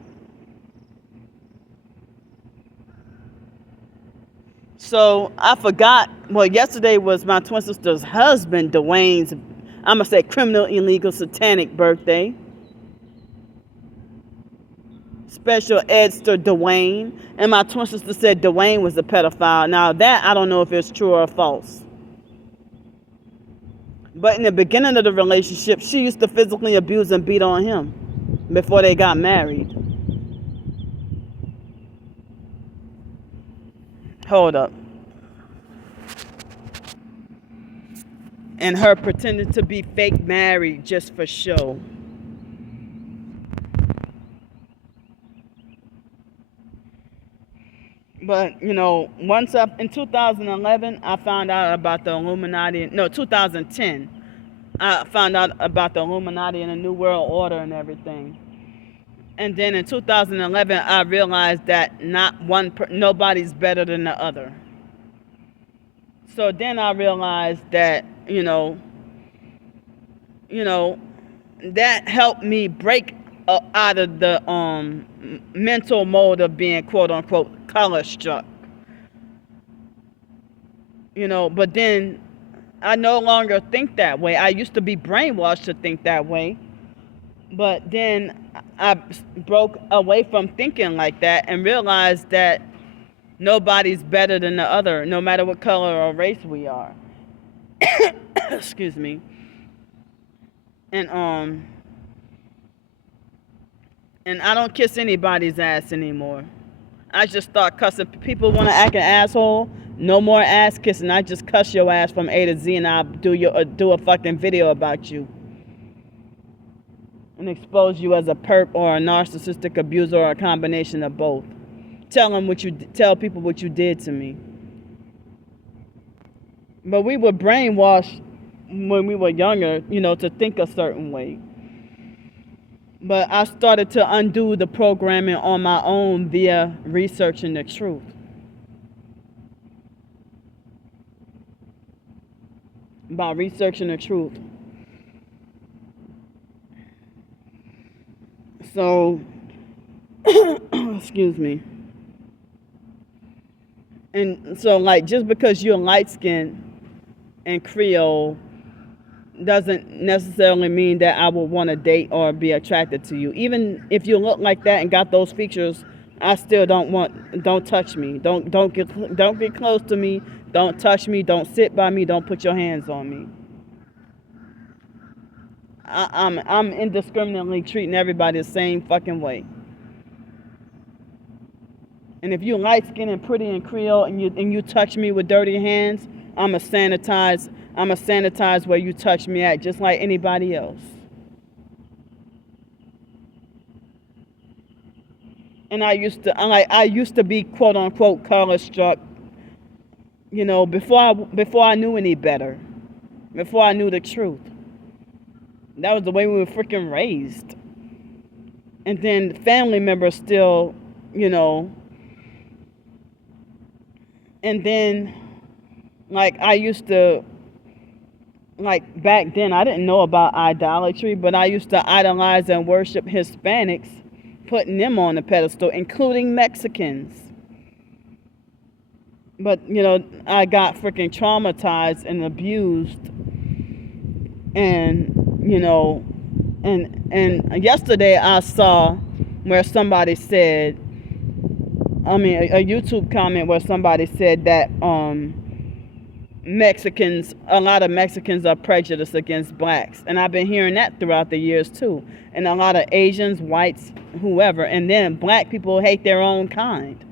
So I forgot, yesterday was my twin sister's husband, Dwayne's, I'm going to say criminal, illegal, satanic birthday. Special Edster Dwayne. And my twin sister said Dwayne was a pedophile. Now that, I don't know if it's true or false. But in the beginning of the relationship, she used to physically abuse and beat on him before they got married. Hold up. And her pretending to be fake married just for show. But, once in 2011, I found out about the Illuminati. No, 2010, I found out about the Illuminati and the New World Order and everything. And then in 2011, I realized that nobody's better than the other. So then I realized that, that helped me break out of the mental mode of being quote unquote color struck. But then I no longer think that way. I used to be brainwashed to think that way. But then I broke away from thinking like that and realized that nobody's better than the other, no matter what color or race we are. Excuse me. And I don't kiss anybody's ass anymore. I just start cussing. People want to act an asshole. No more ass kissing. I just cuss your ass from A to Z, and I'll do a fucking video about you and expose you as a perp or a narcissistic abuser or a combination of both. Tell people what you did to me. But we were brainwashed when we were younger, to think a certain way. But I started to undo the programming on my own via researching the truth. about researching the truth. So, excuse me. And so, like, just because you're light skinned and Creole doesn't necessarily mean that I will want to date or be attracted to you. Even if you look like that and got those features, I still don't touch me. Don't get close to me. Don't touch me. Don't sit by me. Don't put your hands on me. I'm indiscriminately treating everybody the same fucking way. And if you're light skinned and pretty and Creole and you touch me with dirty hands, I'm a sanitize where you touch me at, just like anybody else. And I used to be quote unquote color struck, before I knew any better, before I knew the truth. That was the way we were freaking raised. And then family members still, and then I used to, back then I didn't know about idolatry, but I used to idolize and worship Hispanics, putting them on a pedestal, including Mexicans. But I got freaking traumatized and abused, and and yesterday I saw where somebody said, a YouTube comment where somebody said that a lot of Mexicans are prejudiced against blacks. And I've been hearing that throughout the years too. And a lot of Asians, whites, whoever. And then black people hate their own kind.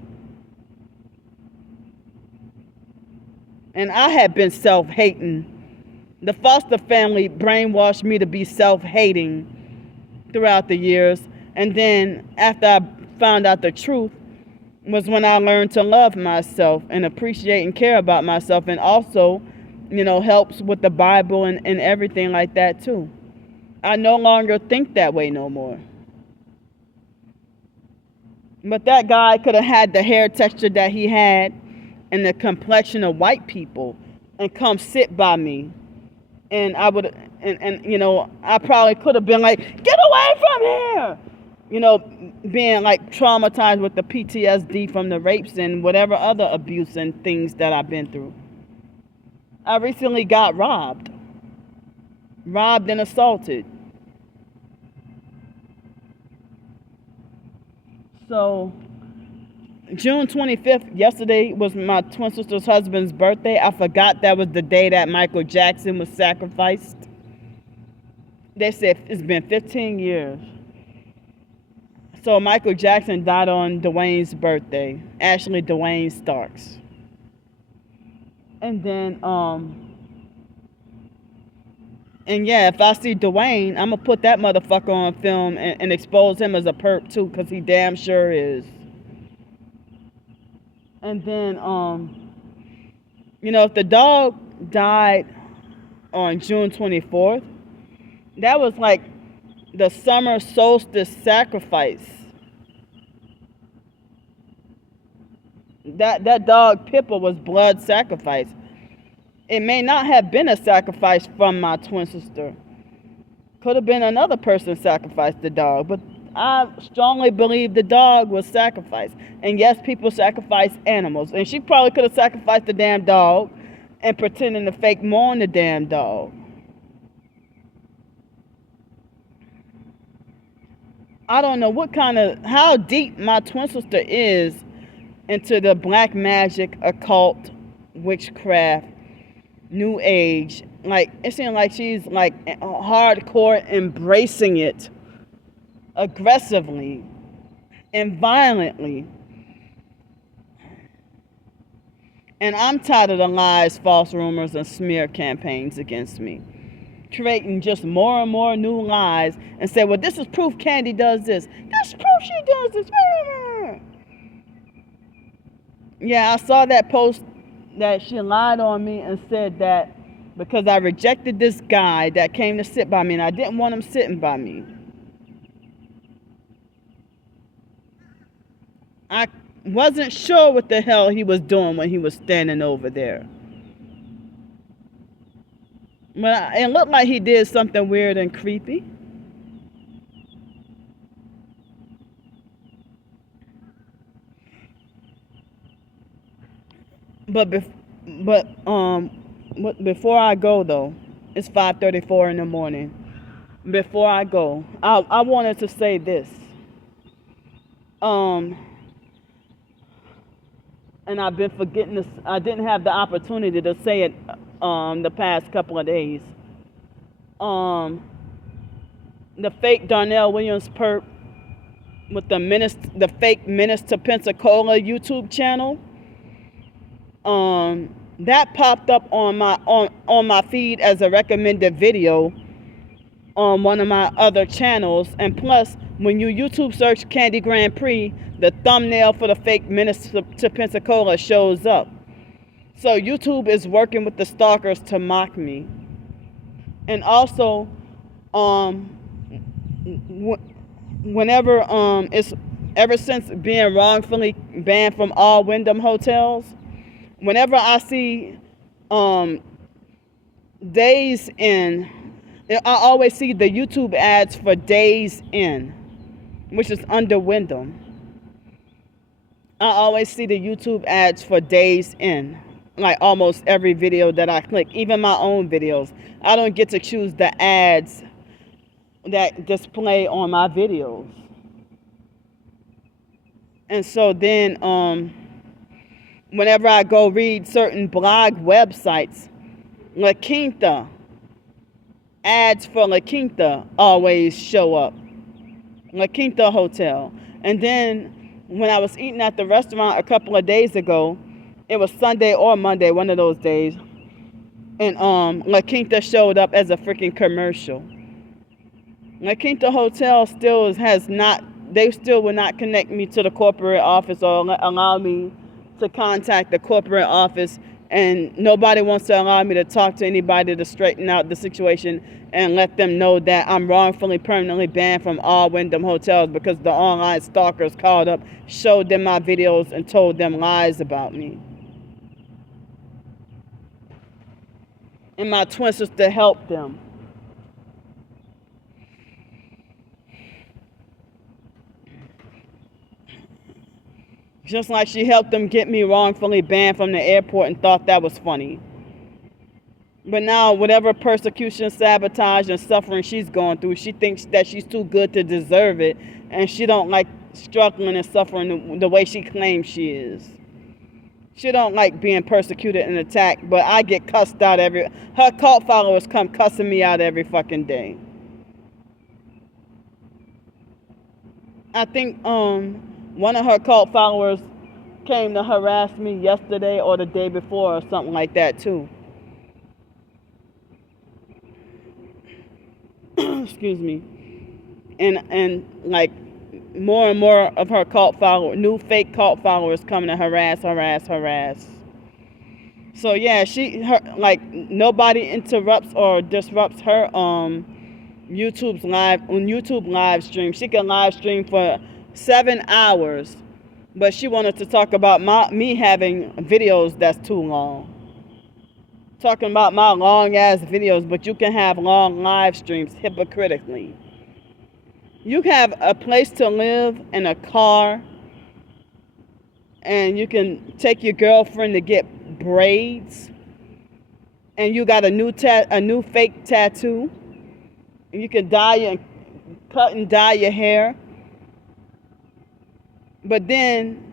And I had been self-hating. The foster family brainwashed me to be self-hating throughout the years. And then after I found out the truth was when I learned to love myself and appreciate and care about myself, and also, helps with the Bible and everything like that too. I no longer think that way no more. But that guy could have had the hair texture that he had and the complexion of white people and come sit by me. And I would, I probably could have been like, get away from here! Being traumatized with the PTSD from the rapes and whatever other abuse and things that I've been through. I recently got robbed and assaulted. So, June 25th, yesterday was my twin sister's husband's birthday. I forgot that was the day that Michael Jackson was sacrificed. They said it's been 15 years. So Michael Jackson died on Dwayne's birthday, Ashley Dwayne Starks. And then, if I see Dwayne, I'm going to put that motherfucker on film and expose him as a perp too, because he damn sure is. And then, if the dog died on June 24th, that was like the summer solstice sacrifice. That dog Pippa was blood sacrifice. It may not have been a sacrifice from my twin sister. Could have been another person sacrificed the dog, but I strongly believe the dog was sacrificed. And yes, people sacrifice animals, and she probably could have sacrificed the damn dog and pretending to fake mourn the damn dog. I don't know how deep my twin sister is into the black magic, occult, witchcraft, new age. It seems like she's hardcore embracing it aggressively and violently. And I'm tired of the lies, false rumors, and smear campaigns against me, creating just more and more new lies and say, well, this is proof Candy does this. This is proof she does this. Yeah, I saw that post that she lied on me and said that because I rejected this guy that came to sit by me and I didn't want him sitting by me. I wasn't sure what the hell he was doing when he was standing over there. But it looked like he did something weird and creepy. But before I go though, it's 5:34 in the morning. Before I go, I wanted to say this. Um, and I've been forgetting this. I didn't have the opportunity to say it the past couple of days. Um, the fake Darnell Williams perp with the fake Minister Pensacola YouTube channel. That popped up on my feed as a recommended video on one of my other channels. And plus, when you YouTube search Candy Grand Prix, the thumbnail for the fake Minister to Pensacola shows up. So YouTube is working with the stalkers to mock me. And also, whenever it's ever since being wrongfully banned from all Wyndham hotels, whenever I see Days Inn, I always see the YouTube ads for Days Inn, which is under Wyndham. I always see the YouTube ads for Days Inn, like almost every video that I click, even my own videos. I don't get to choose the ads that display on my videos. And so then whenever I go read certain blog websites, La Quinta, ads for La Quinta always show up. La Quinta Hotel. And then when I was eating at the restaurant a couple of days ago, it was Sunday or Monday, one of those days, and La Quinta showed up as a freaking commercial. La Quinta Hotel still they still will not connect me to the corporate office or allow me to contact the corporate office, and nobody wants to allow me to talk to anybody to straighten out the situation and let them know that I'm wrongfully permanently banned from all Wyndham hotels because the online stalkers called up, showed them my videos, and told them lies about me. And my twin sister helped them. Just like she helped them get me wrongfully banned from the airport and thought that was funny. But now, whatever persecution, sabotage, and suffering she's going through, she thinks that she's too good to deserve it, and she don't like struggling and suffering the way she claims she is. She don't like being persecuted and attacked, but I get cussed out her cult followers come cussing me out every fucking day. I think one of her cult followers came to harass me yesterday or the day before or something like that too. Excuse me. And like more and more of her cult followers, new fake cult followers coming to harass. So yeah, like nobody interrupts or disrupts her YouTube live stream. She can live stream for 7 hours, but she wanted to talk about me having videos that's too long. Talking about my long ass videos, but you can have long live streams hypocritically. You have a place to live and a car, and you can take your girlfriend to get braids, and you got a new fake tattoo, and you can cut and dye your hair. But then,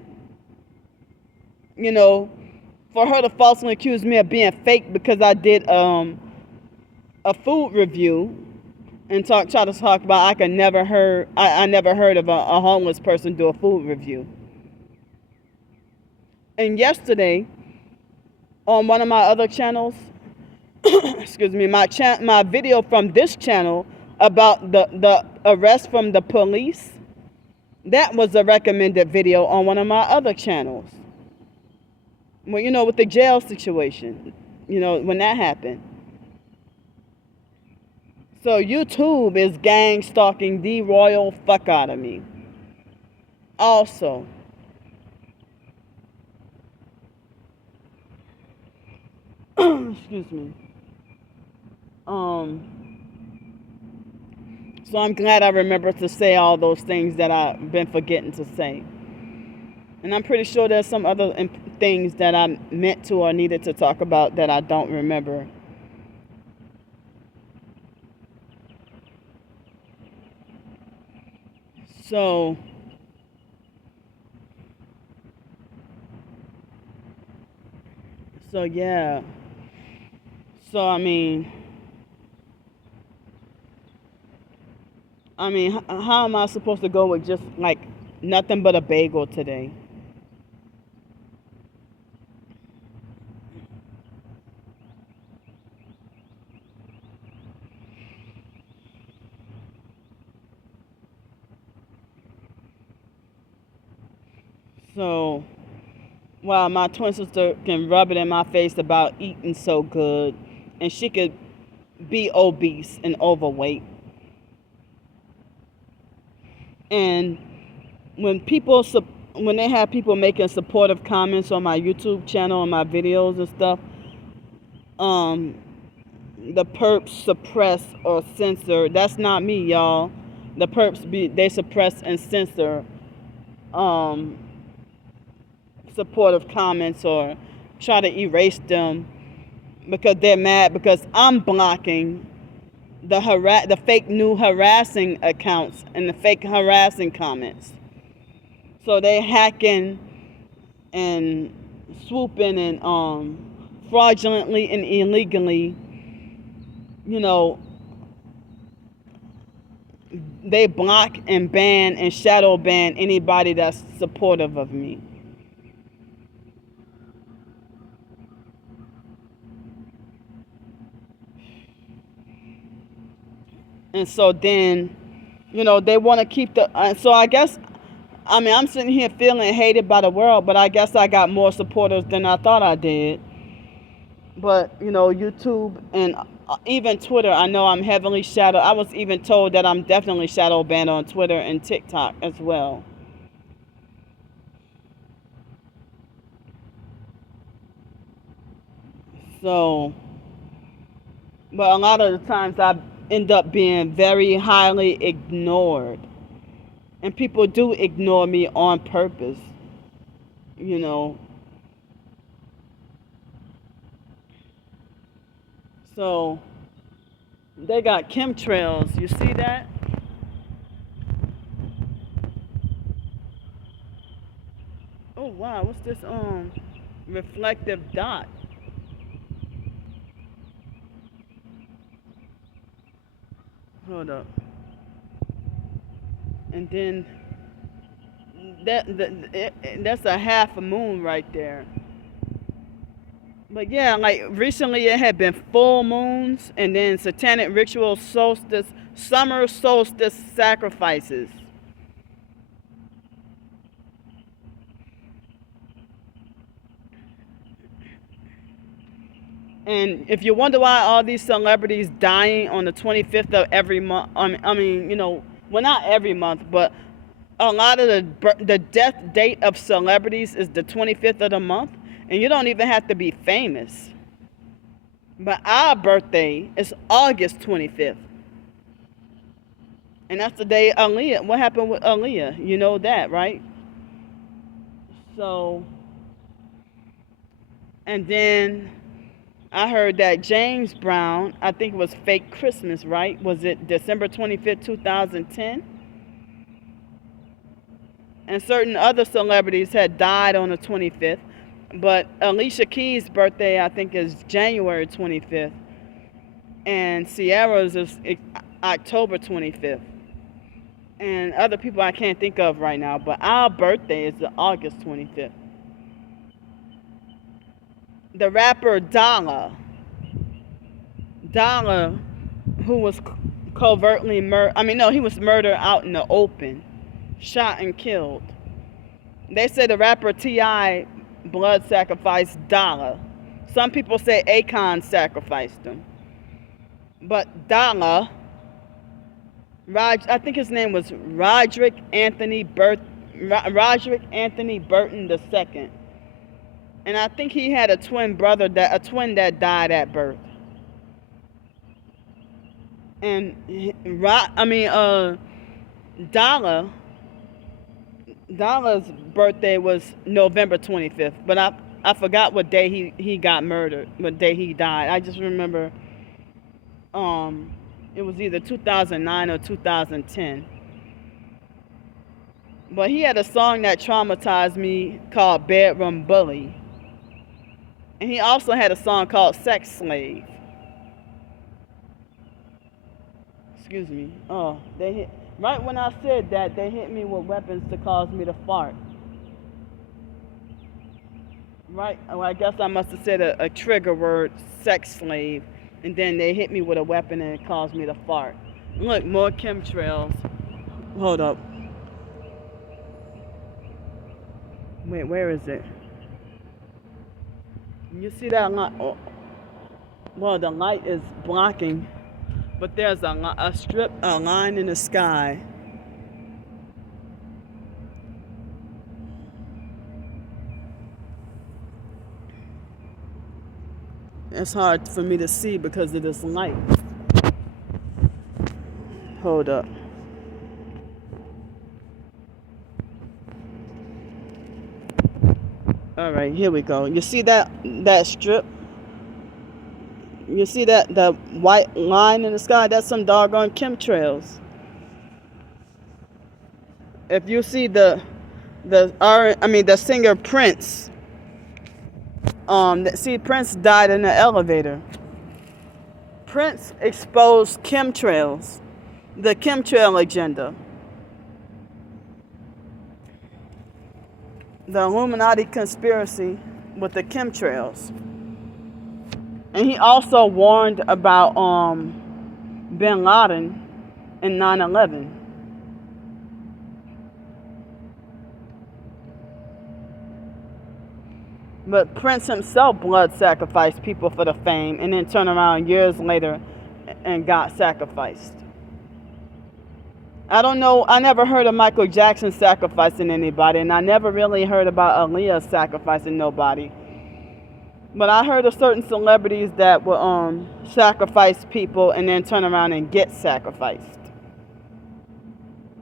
for her to falsely accuse me of being fake because I did a food review and try to talk about I never heard of a homeless person do a food review. And yesterday, on one of my other channels, excuse me, my video from this channel about the arrest from the police, that was a recommended video on one of my other channels. Well, with the jail situation, when that happened. So YouTube is gang stalking the royal fuck out of me. Also, excuse me. Um, so I'm glad I remember to say all those things that I've been forgetting to say. And I'm pretty sure there's some other things that I meant to or needed to talk about that I don't remember. So, yeah. So how am I supposed to go with just like nothing but a bagel today? So, while my twin sister can rub it in my face about eating so good, and she could be obese and overweight. And when when they have people making supportive comments on my YouTube channel and my videos and stuff, um, the perps suppress or censor. That's not me, y'all. The perps they suppress and censor um, supportive comments or try to erase them because they're mad because I'm blocking the fake new harassing accounts and the fake harassing comments. So they hacking and swooping and fraudulently and illegally, you know, they block and ban and shadow ban anybody that's supportive of me. And so then, they want to keep so I guess, I'm sitting here feeling hated by the world, but I guess I got more supporters than I thought I did. But, YouTube and even Twitter, I know I'm heavily shadow. I was even told that I'm definitely shadow banned on Twitter and TikTok as well. So, but a lot of the times I end up being very highly ignored. And people do ignore me on purpose, you know. So, they got chemtrails. You see that? Oh, wow. What's this reflective dot? Hold up. And then that's a half a moon right there. But yeah, like recently it had been full moons and then satanic ritual solstice, summer solstice sacrifices. And if you wonder why all these celebrities dying on the 25th of every month, well, not every month, but a lot of the death date of celebrities is the 25th of the month, and you don't even have to be famous. But our birthday is August 25th. And that's the day Aaliyah, what happened with Aaliyah? You know that, right? So, and then I heard that James Brown, I think it was fake Christmas, right? Was it December 25th, 2010? And certain other celebrities had died on the 25th. But Alicia Keys' birthday, I think, is January 25th. And Ciara's is October 25th. And other people I can't think of right now. But our birthday is August 25th. The rapper Dollar, who was covertly he was murdered out in the open, shot and killed. They say the rapper T.I. blood sacrificed Dollar. Some people say Akon sacrificed him. But Dollar, I think his name was Roderick Anthony Burton II. And I think he had a twin that died at birth. And Dollar Dollar's birthday was November 25th, but I forgot what day he got murdered, what day he died. I just remember it was either 2009 or 2010. But he had a song that traumatized me called Bedroom Bully. And he also had a song called Sex Slave. Excuse me. Oh, they hit right when I said that, they hit me with weapons to cause me to fart. Right? Well, I guess I must have said a trigger word, sex slave, and then they hit me with a weapon and it caused me to fart. Look, more chemtrails. Hold up. Wait, where is it? You see that light? Oh, well, the light is blocking, but there's a line in the sky. It's hard for me to see because of this light. Hold up. All right, here we go. You see that strip? You see the white line in the sky? That's some doggone chemtrails. If you see the singer Prince, Prince died in the elevator. Prince exposed chemtrails, the chemtrail agenda. The Illuminati conspiracy with the chemtrails. And he also warned about bin Laden and 9/11. But Prince himself blood sacrificed people for the fame and then turned around years later and got sacrificed. I don't know. I never heard of Michael Jackson sacrificing anybody, and I never really heard about Aaliyah sacrificing nobody. But I heard of certain celebrities that will sacrifice people and then turn around and get sacrificed,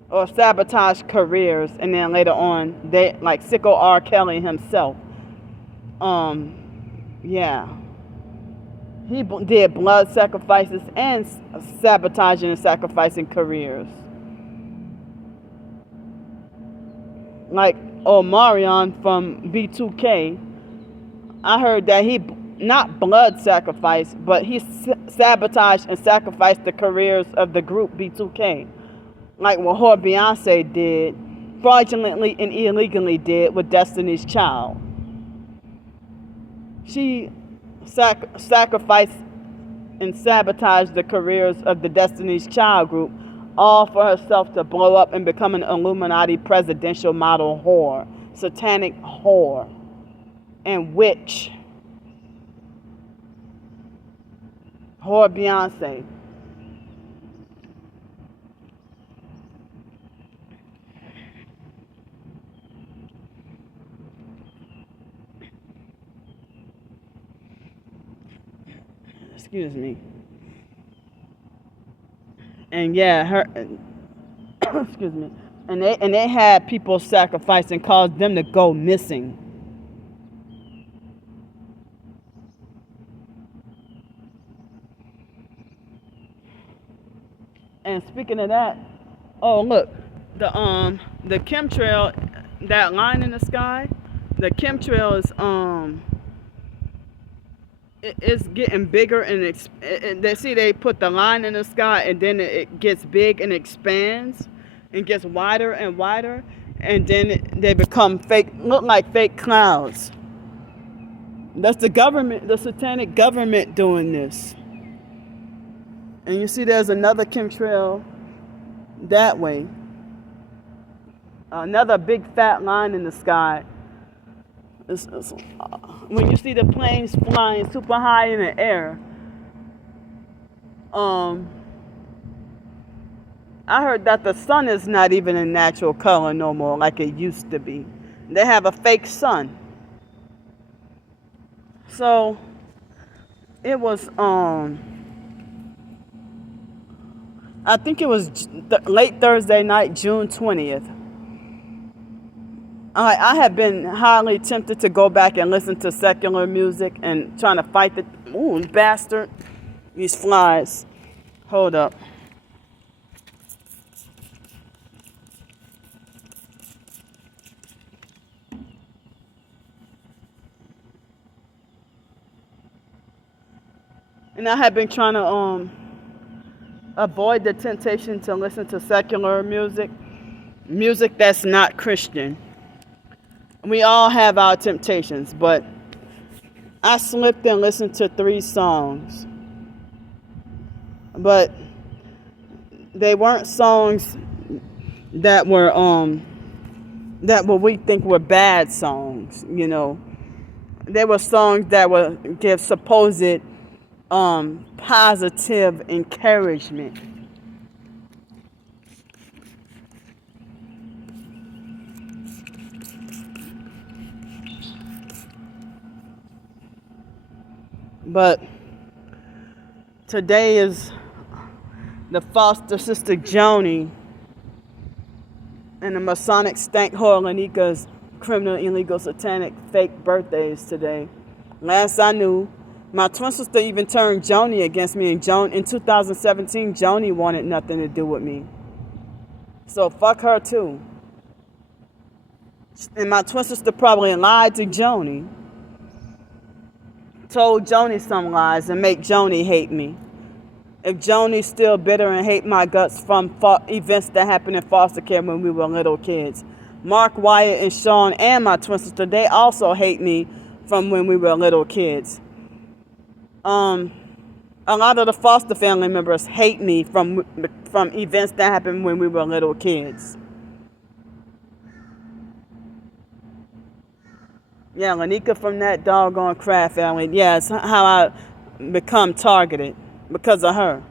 or sabotage careers, and then later on, they like Sicko R. Kelly himself. Yeah, he did blood sacrifices and sabotaging and sacrificing careers. Like Omarion from B2K, I heard that he not blood sacrifice, but he sabotaged and sacrificed the careers of the group B2K, like what her Beyonce did, fraudulently and illegally did with Destiny's Child. She sacrificed and sabotaged the careers of the Destiny's Child group, all for herself to blow up and become an Illuminati presidential model whore, satanic whore, and witch. Whore Beyonce. Excuse me. And yeah, her excuse me. And they had people sacrifice and caused them to go missing. And speaking of that, oh look, the chemtrail, that line in the sky, the chemtrail is it's getting bigger and they put the line in the sky and then it gets big and expands and gets wider and wider, and then they become look like fake clouds. That's the government, the satanic government doing this. And you see there's another chemtrail that way. Another big fat line in the sky. When you see the planes flying super high in the air, I heard that the sun is not even a natural color no more like it used to be. They have a fake sun. So it was I think it was late Thursday night, June 20th. I have been highly tempted to go back and listen to secular music and trying to fight the bastard. These flies. Hold up. And I have been trying to avoid the temptation to listen to secular music that's not Christian. We all have our temptations, but I slipped and listened to 3 songs. But they weren't songs that were we think were bad songs, you know. They were songs that would give supposed positive encouragement. But today is the foster sister Joni and the Masonic stank whore Lanika's criminal, illegal, satanic, fake birthdays today. Last I knew, my twin sister even turned Joni against me, and in 2017, Joni wanted nothing to do with me. So fuck her too. And my twin sister probably lied to Joni. Told Joni some lies and make Joni hate me. If Joni's still bitter and hate my guts from events that happened in foster care when we were little kids. Mark, Wyatt, and Sean, and my twin sister, they also hate me from when we were little kids. A lot of the foster family members hate me from events that happened when we were little kids. Yeah, Lanika from that doggone Kraft family. Yeah, it's how I become targeted because of her.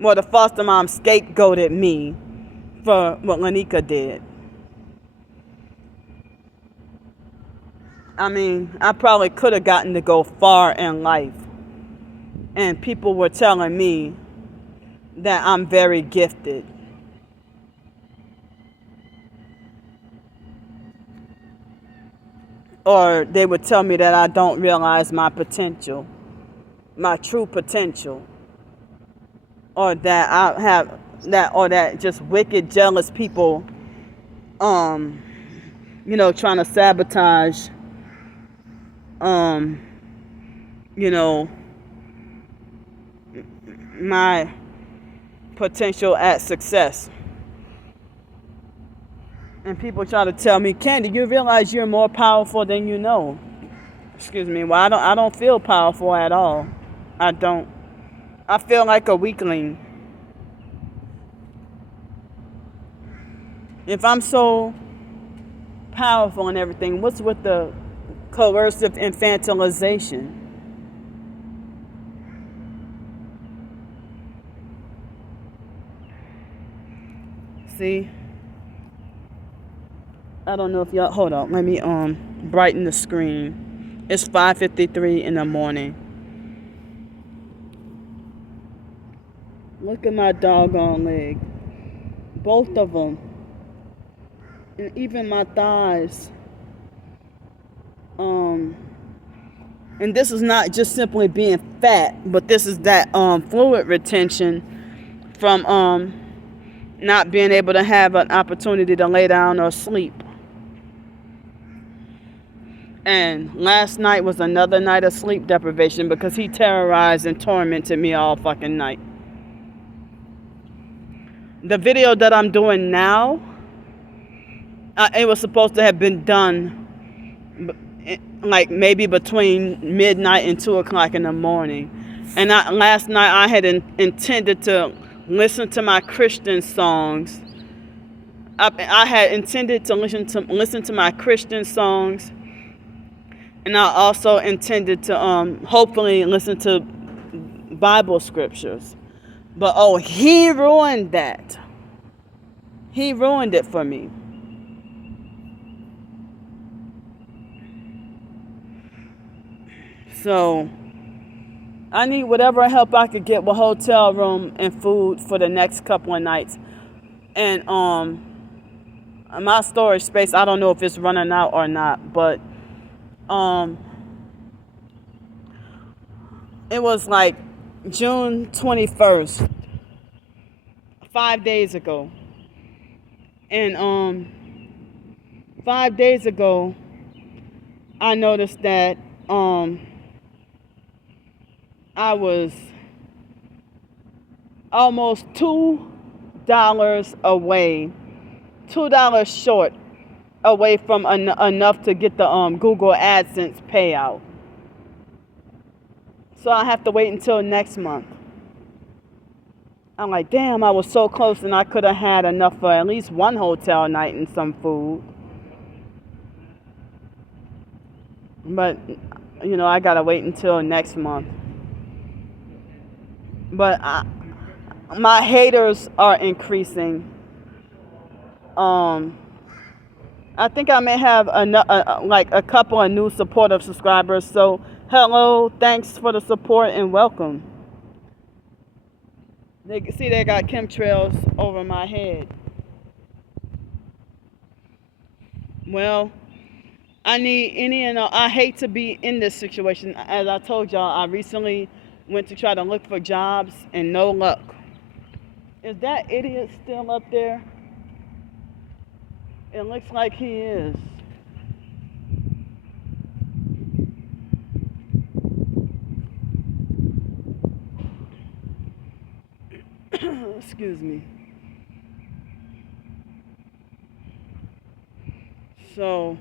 Well, the foster mom scapegoated me for what Lanika did. I mean, I probably could have gotten to go far in life. And people were telling me that I'm very gifted. Or they would tell me that I don't realize my potential, my true potential. Or that I have that just wicked, jealous people, trying to sabotage, my potential at success. And people try to tell me, Candy, you realize you're more powerful than you know. Excuse me. Well, I don't feel powerful at all. I don't. I feel like a weakling. If I'm so powerful and everything, what's with the coercive infantilization? See? I don't know if y'all, hold on, let me brighten the screen. It's 5:53 in the morning. Look at my doggone leg. Both of them. And even my thighs. And this is not just simply being fat, but this is that fluid retention from not being able to have an opportunity to lay down or sleep. And last night was another night of sleep deprivation because he terrorized and tormented me all fucking night. The video that I'm doing now, it was supposed to have been done like maybe between midnight and 2 o'clock in the morning. And last night I had intended to listen to my Christian songs. I had intended to listen to my Christian songs. And I also intended to hopefully listen to Bible scriptures. But he ruined that. He ruined it for me. So I need whatever help I could get with hotel room and food for the next couple of nights. And my storage space, I don't know if it's running out or not, but it was like June 21st, 5 days ago. And 5 days ago, I noticed that I was almost $2 away, $2 short away from enough to get the Google AdSense payout. So I have to wait until next month. I'm like, damn, I was so close, and I could have had enough for at least one hotel night and some food. But, I gotta wait until next month. But my haters are increasing. I think I may have a couple of new supportive subscribers. So, hello, thanks for the support and welcome. They got chemtrails over my head. Well, I need I hate to be in this situation. As I told y'all, I recently went to try to look for jobs and no luck. Is that idiot still up there? It looks like he is. Excuse me. So,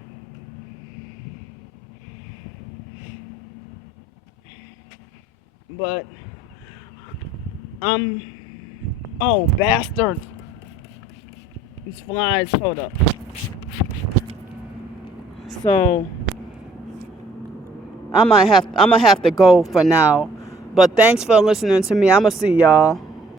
but oh, bastard. These flies, hold up. So, I'm gonna have to go for now. But thanks for listening to me. I'm gonna see y'all.